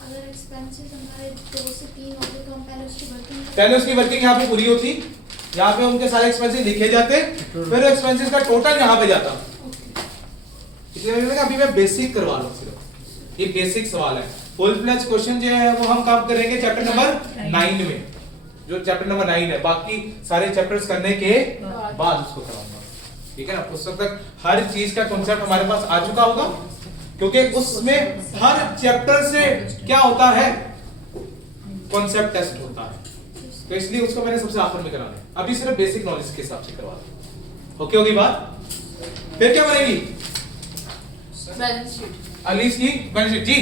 अगर एक्सपेंसेस हमारे 2 से 3 होते तो हम पहले उसकी वर्किंग पहले उसकी वर्किंग यहाँ पे पूरी होती, यहाँ पे उनके सारे एक्सपेंसेस लिखे जाते, फिर एक्सपेंसेस का टोटल यहाँ पे जाता। इसलिए मैंने कहा अभी मैं बेसिक करवा लूं, सिर्फ ये बेसिक सवाल है। फुल फ्लेज क्वेश्चन जो है वो हम कब करेंगे? चैप्टर नंबर 9 में, जो चैप्टर नंबर 9 है। बाकी सारे चैप्टर्स करने के बाद उसको कराऊंगा, ठीक है ना। उस वक्त तक हर चीज का कॉन्सेप्ट हमारे पास आ चुका होगा, क्योंकि उसमें हर चैप्टर से क्या होता है? कॉन्सेप्ट टेस्ट होता है, तो इसलिए उसको मैंने सबसे आखिर में कराना है। अभी सिर्फ बेसिक नॉलेज के हिसाब से करवा दो। ओके होगी बात? फिर क्या बनेगी? Balance sheet. अलीस की बैलेंस शीट। जी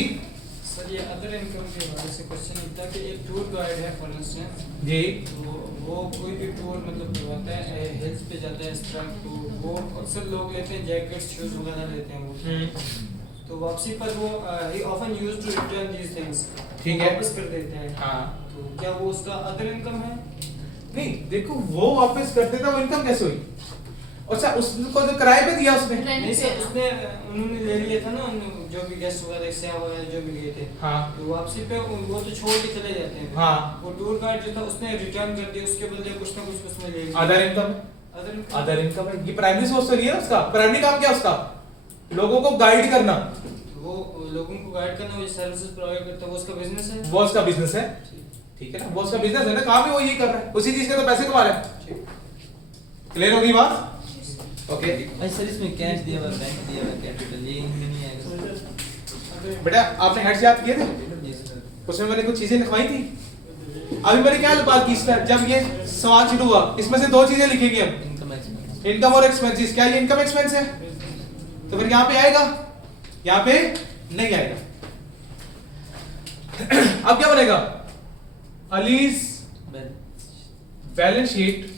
सर ये अदर इनकम के हवाले से क्वेश्चन ये था कि एक टूर गाइड है फॉर इंस्टेंस, जी तो वो कोई भी टूर मतलब करवाता है, हिल्स पे जाता है इस तरह, तो वो अक्सर लोग लेते हैं जैकेट्स शूज वगैरह लेते हैं वो, तो वापसी पर वो ही often used to return these things, ठीक है, वापस कर देते हैं। हाँ। तो क्या वो उसका अदर इनकम है? नहीं देखो, वो वापस करते था, वो इनकम कैसे हुई? अच्छा, उसको जो किराए पे दिया उसने? नहीं सर, उसने उन्होंने ले लिया था ना, जो भी गेस्ट वगैरह सयाह वगैरह जो भी लिए थे, हाँ। तो वापसी पे वो तो छोड़ के चले जाते हैं, हाँ। वो टूर गाइड जो था उसने रिटर्न कर दिया, उसके बदले कुछ ना कुछ उसमें ले लिया। अदर इनकम, अदर इनकम है। ये प्राइमरी सोर्स तो नहीं है उसका। प्राइमरी काम क्या है उसका? लोगों को गाइड करना। वो लोगों को गाइड करना, वो सर्विसेज प्रोवाइड करता है, वो उसका बिजनेस है। वो उसका बिजनेस है, ठीक है ना, वो उसका बिजनेस है ना, काम ही वो यही कर रहा है, उसी चीज के तो पैसे कमा रहा है। क्लियर होगी बात? ओके भाई सर इसमें कैश दिया हुआ, बैंक दिया हुआ, कैपिटल ये इनमें नहीं आएगा। बेटा आपने हेड्स याद किए थे, जी सर। उसमें मैंने कुछ चीजें लिखवाई थी। अभी मैंने क्या बात की इस पर, जब ये सवाल शुरू हुआ इसमें से दो चीजें लिखेंगे हम, इनकम एक्सपेंस। इनकम और एक्सपेंसेस। क्या ये इनकम एक्सपेंस है? तो फिर यहाँ पे आएगा, यहाँ पे नहीं आएगा। अब क्या बनेगा? Ali's balance sheet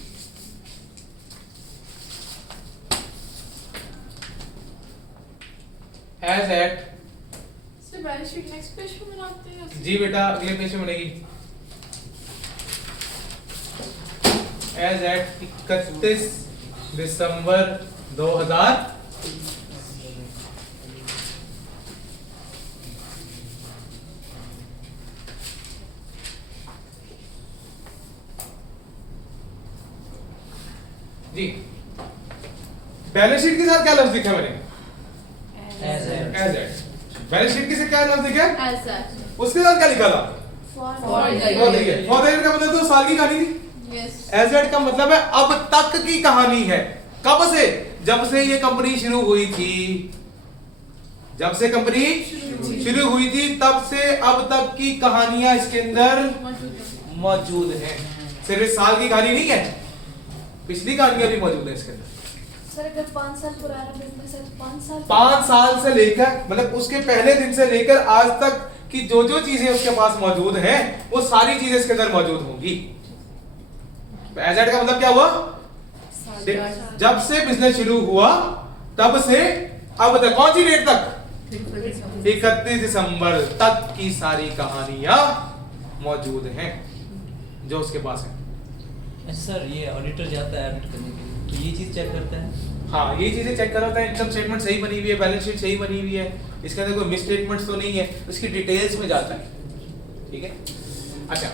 as at, sir balance sheet next page पे बनाते हैं। जी बेटा अगले पेज में बनेगी, एज एट 31 दिसंबर 2000। जी बैलेंस शीट के साथ क्या लफ्ज लिखा मैंने? As as at. Balance sheet के साथ क्या लफ्ज लिखा है? As that. उसके साथ क्या लिखा था? फॉर For the वो देखिए, फॉर द ईयर का मतलब तो साल की कहानी थी। यस। एज एट का मतलब है अब तक की कहानी है। कब से? जब से ये कंपनी शुरू हुई थी, जब से कंपनी शुरू हुई थी तब से अब तक की कहानियां इसके अंदर मौजूद हैं। सिर्फ इस साल की कहानी नहीं है, पिछली कहानियां भी मौजूद है इसके अंदर। सर अगर 5 साल पुराना बिजनेस है तो 5 साल 5 साल से लेकर मतलब उसके पहले दिन से लेकर आज तक की जो जो चीजें उसके पास मौजूद हैं वो सारी चीजें इसके अंदर मौजूद होंगी। एज एट का मतलब क्या हुआ? जब से बिजनेस शुरू हुआ तब से अब तक, कौन सी डेट तक? 31 दिसंबर तक की सारी कहानियां मौजूद हैं जो उसके पास है। अच्छा सर ये ऑडिटर जाता है ऑडिट करने के लिए तो ये चीज चेक करता है। हाँ ये चीजें चेक कर रहा है, इनकम स्टेटमेंट सही बनी हुई है, बैलेंस शीट सही बनी हुई है, इसके अंदर कोई मिस स्टेटमेंट्स तो नहीं है, उसकी डिटेल्स में जाता है, ठीक है। अच्छा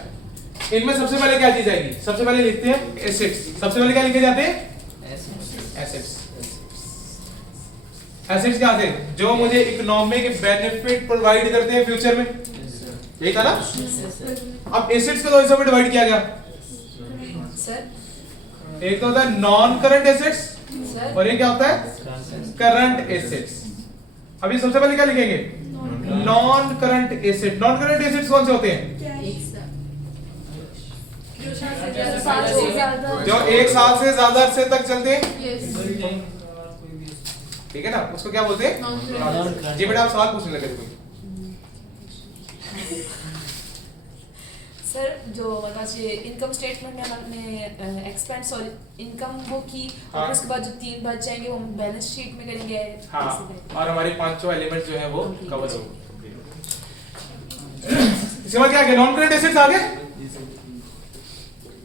इनमें सबसे पहले क्या चीज आएगी? सबसे पहले लिखते हैं एसेट्स। सबसे पहले क्या लिखे जाते हैं? एसेट्स। एसेट्स क्या थे? जो मुझे इकोनॉमिक बेनिफिट प्रोवाइड करते हैं फ्यूचर में, यही था ना। अब एसेट्स को दो हिस्सों में डिवाइड किया गया, सर एक तो होता है नॉन करंट एसेट्स सर और ये क्या होता है? Current assets. अभी सबसे पहले क्या लिखेंगे? Non current asset. Non current assets कौन से होते हैं? साल से ज्यादा जो एक साल से ज्यादा अरसे तक चलते हैं, यस। ठीक है ना, उसको क्या बोलते हैं? Non-current. जी बेटा आप सवाल पूछने लगे थे कोई। सर जो मतलब ये इनकम स्टेटमेंट में हमने एक्सपेंस और इनकम वो की हाँ। और उसके बाद जो 3 बच जाएंगे वो हम बैलेंस शीट में करेंगे। हाँ ऐसे करेंगे। और हमारे पांचों एलिमेंट जो है वो कवर हो। इसके बाद क्या आ गया? नॉन करंट एसेट्स आ गए,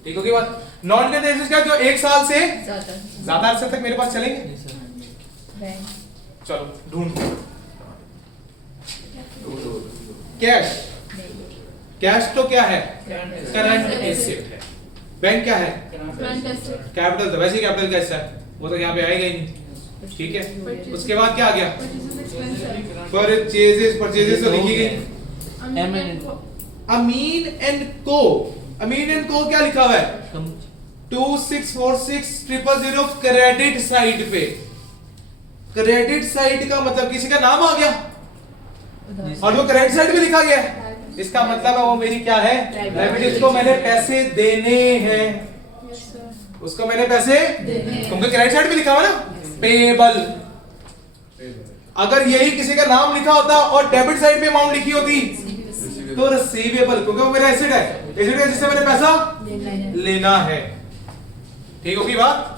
ठीक होगी बात। नॉन करंट एसेट्स क्या? जो एक साल से ज्यादा अरसे तक मेरे पास चलेंगे। जी सर। बैंक चलो ढूंढ। कैश, कैश तो क्या है? करंट एसेट है। बैंक क्या है? Current asset. कैपिटल, तो वैसे ही कैपिटल का हिस्सा है, वो तो यहाँ पे आएगा ही नहीं, ठीक है। उसके बाद क्या आ गया? परचेजेस, परचेजेस तो लिखी गई। अमीन एंड को, अमीन एंड को क्या लिखा हुआ है? कम 2646000 क्रेडिट साइड पे। क्रेडिट साइड का मतलब किसी का नाम आ गया और वो क्रेडिट साइड पे लिखा गया है, इसका मतलब है वो मेरी क्या है? लायबिलिटीज को मैंने पैसे देने हैं, यस सर। उसको मैंने पैसे क्योंकि क्रेडिट साइड पे लिखा हुआ ना पेबल। अगर यही किसी का नाम लिखा होता और डेबिट साइड पे अमाउंट लिखी होती तो रिसीवेबल, क्योंकि वो मेरा एसेट है, एसेट है जिससे मैंने पैसा लेना है, ठीक होगी बात।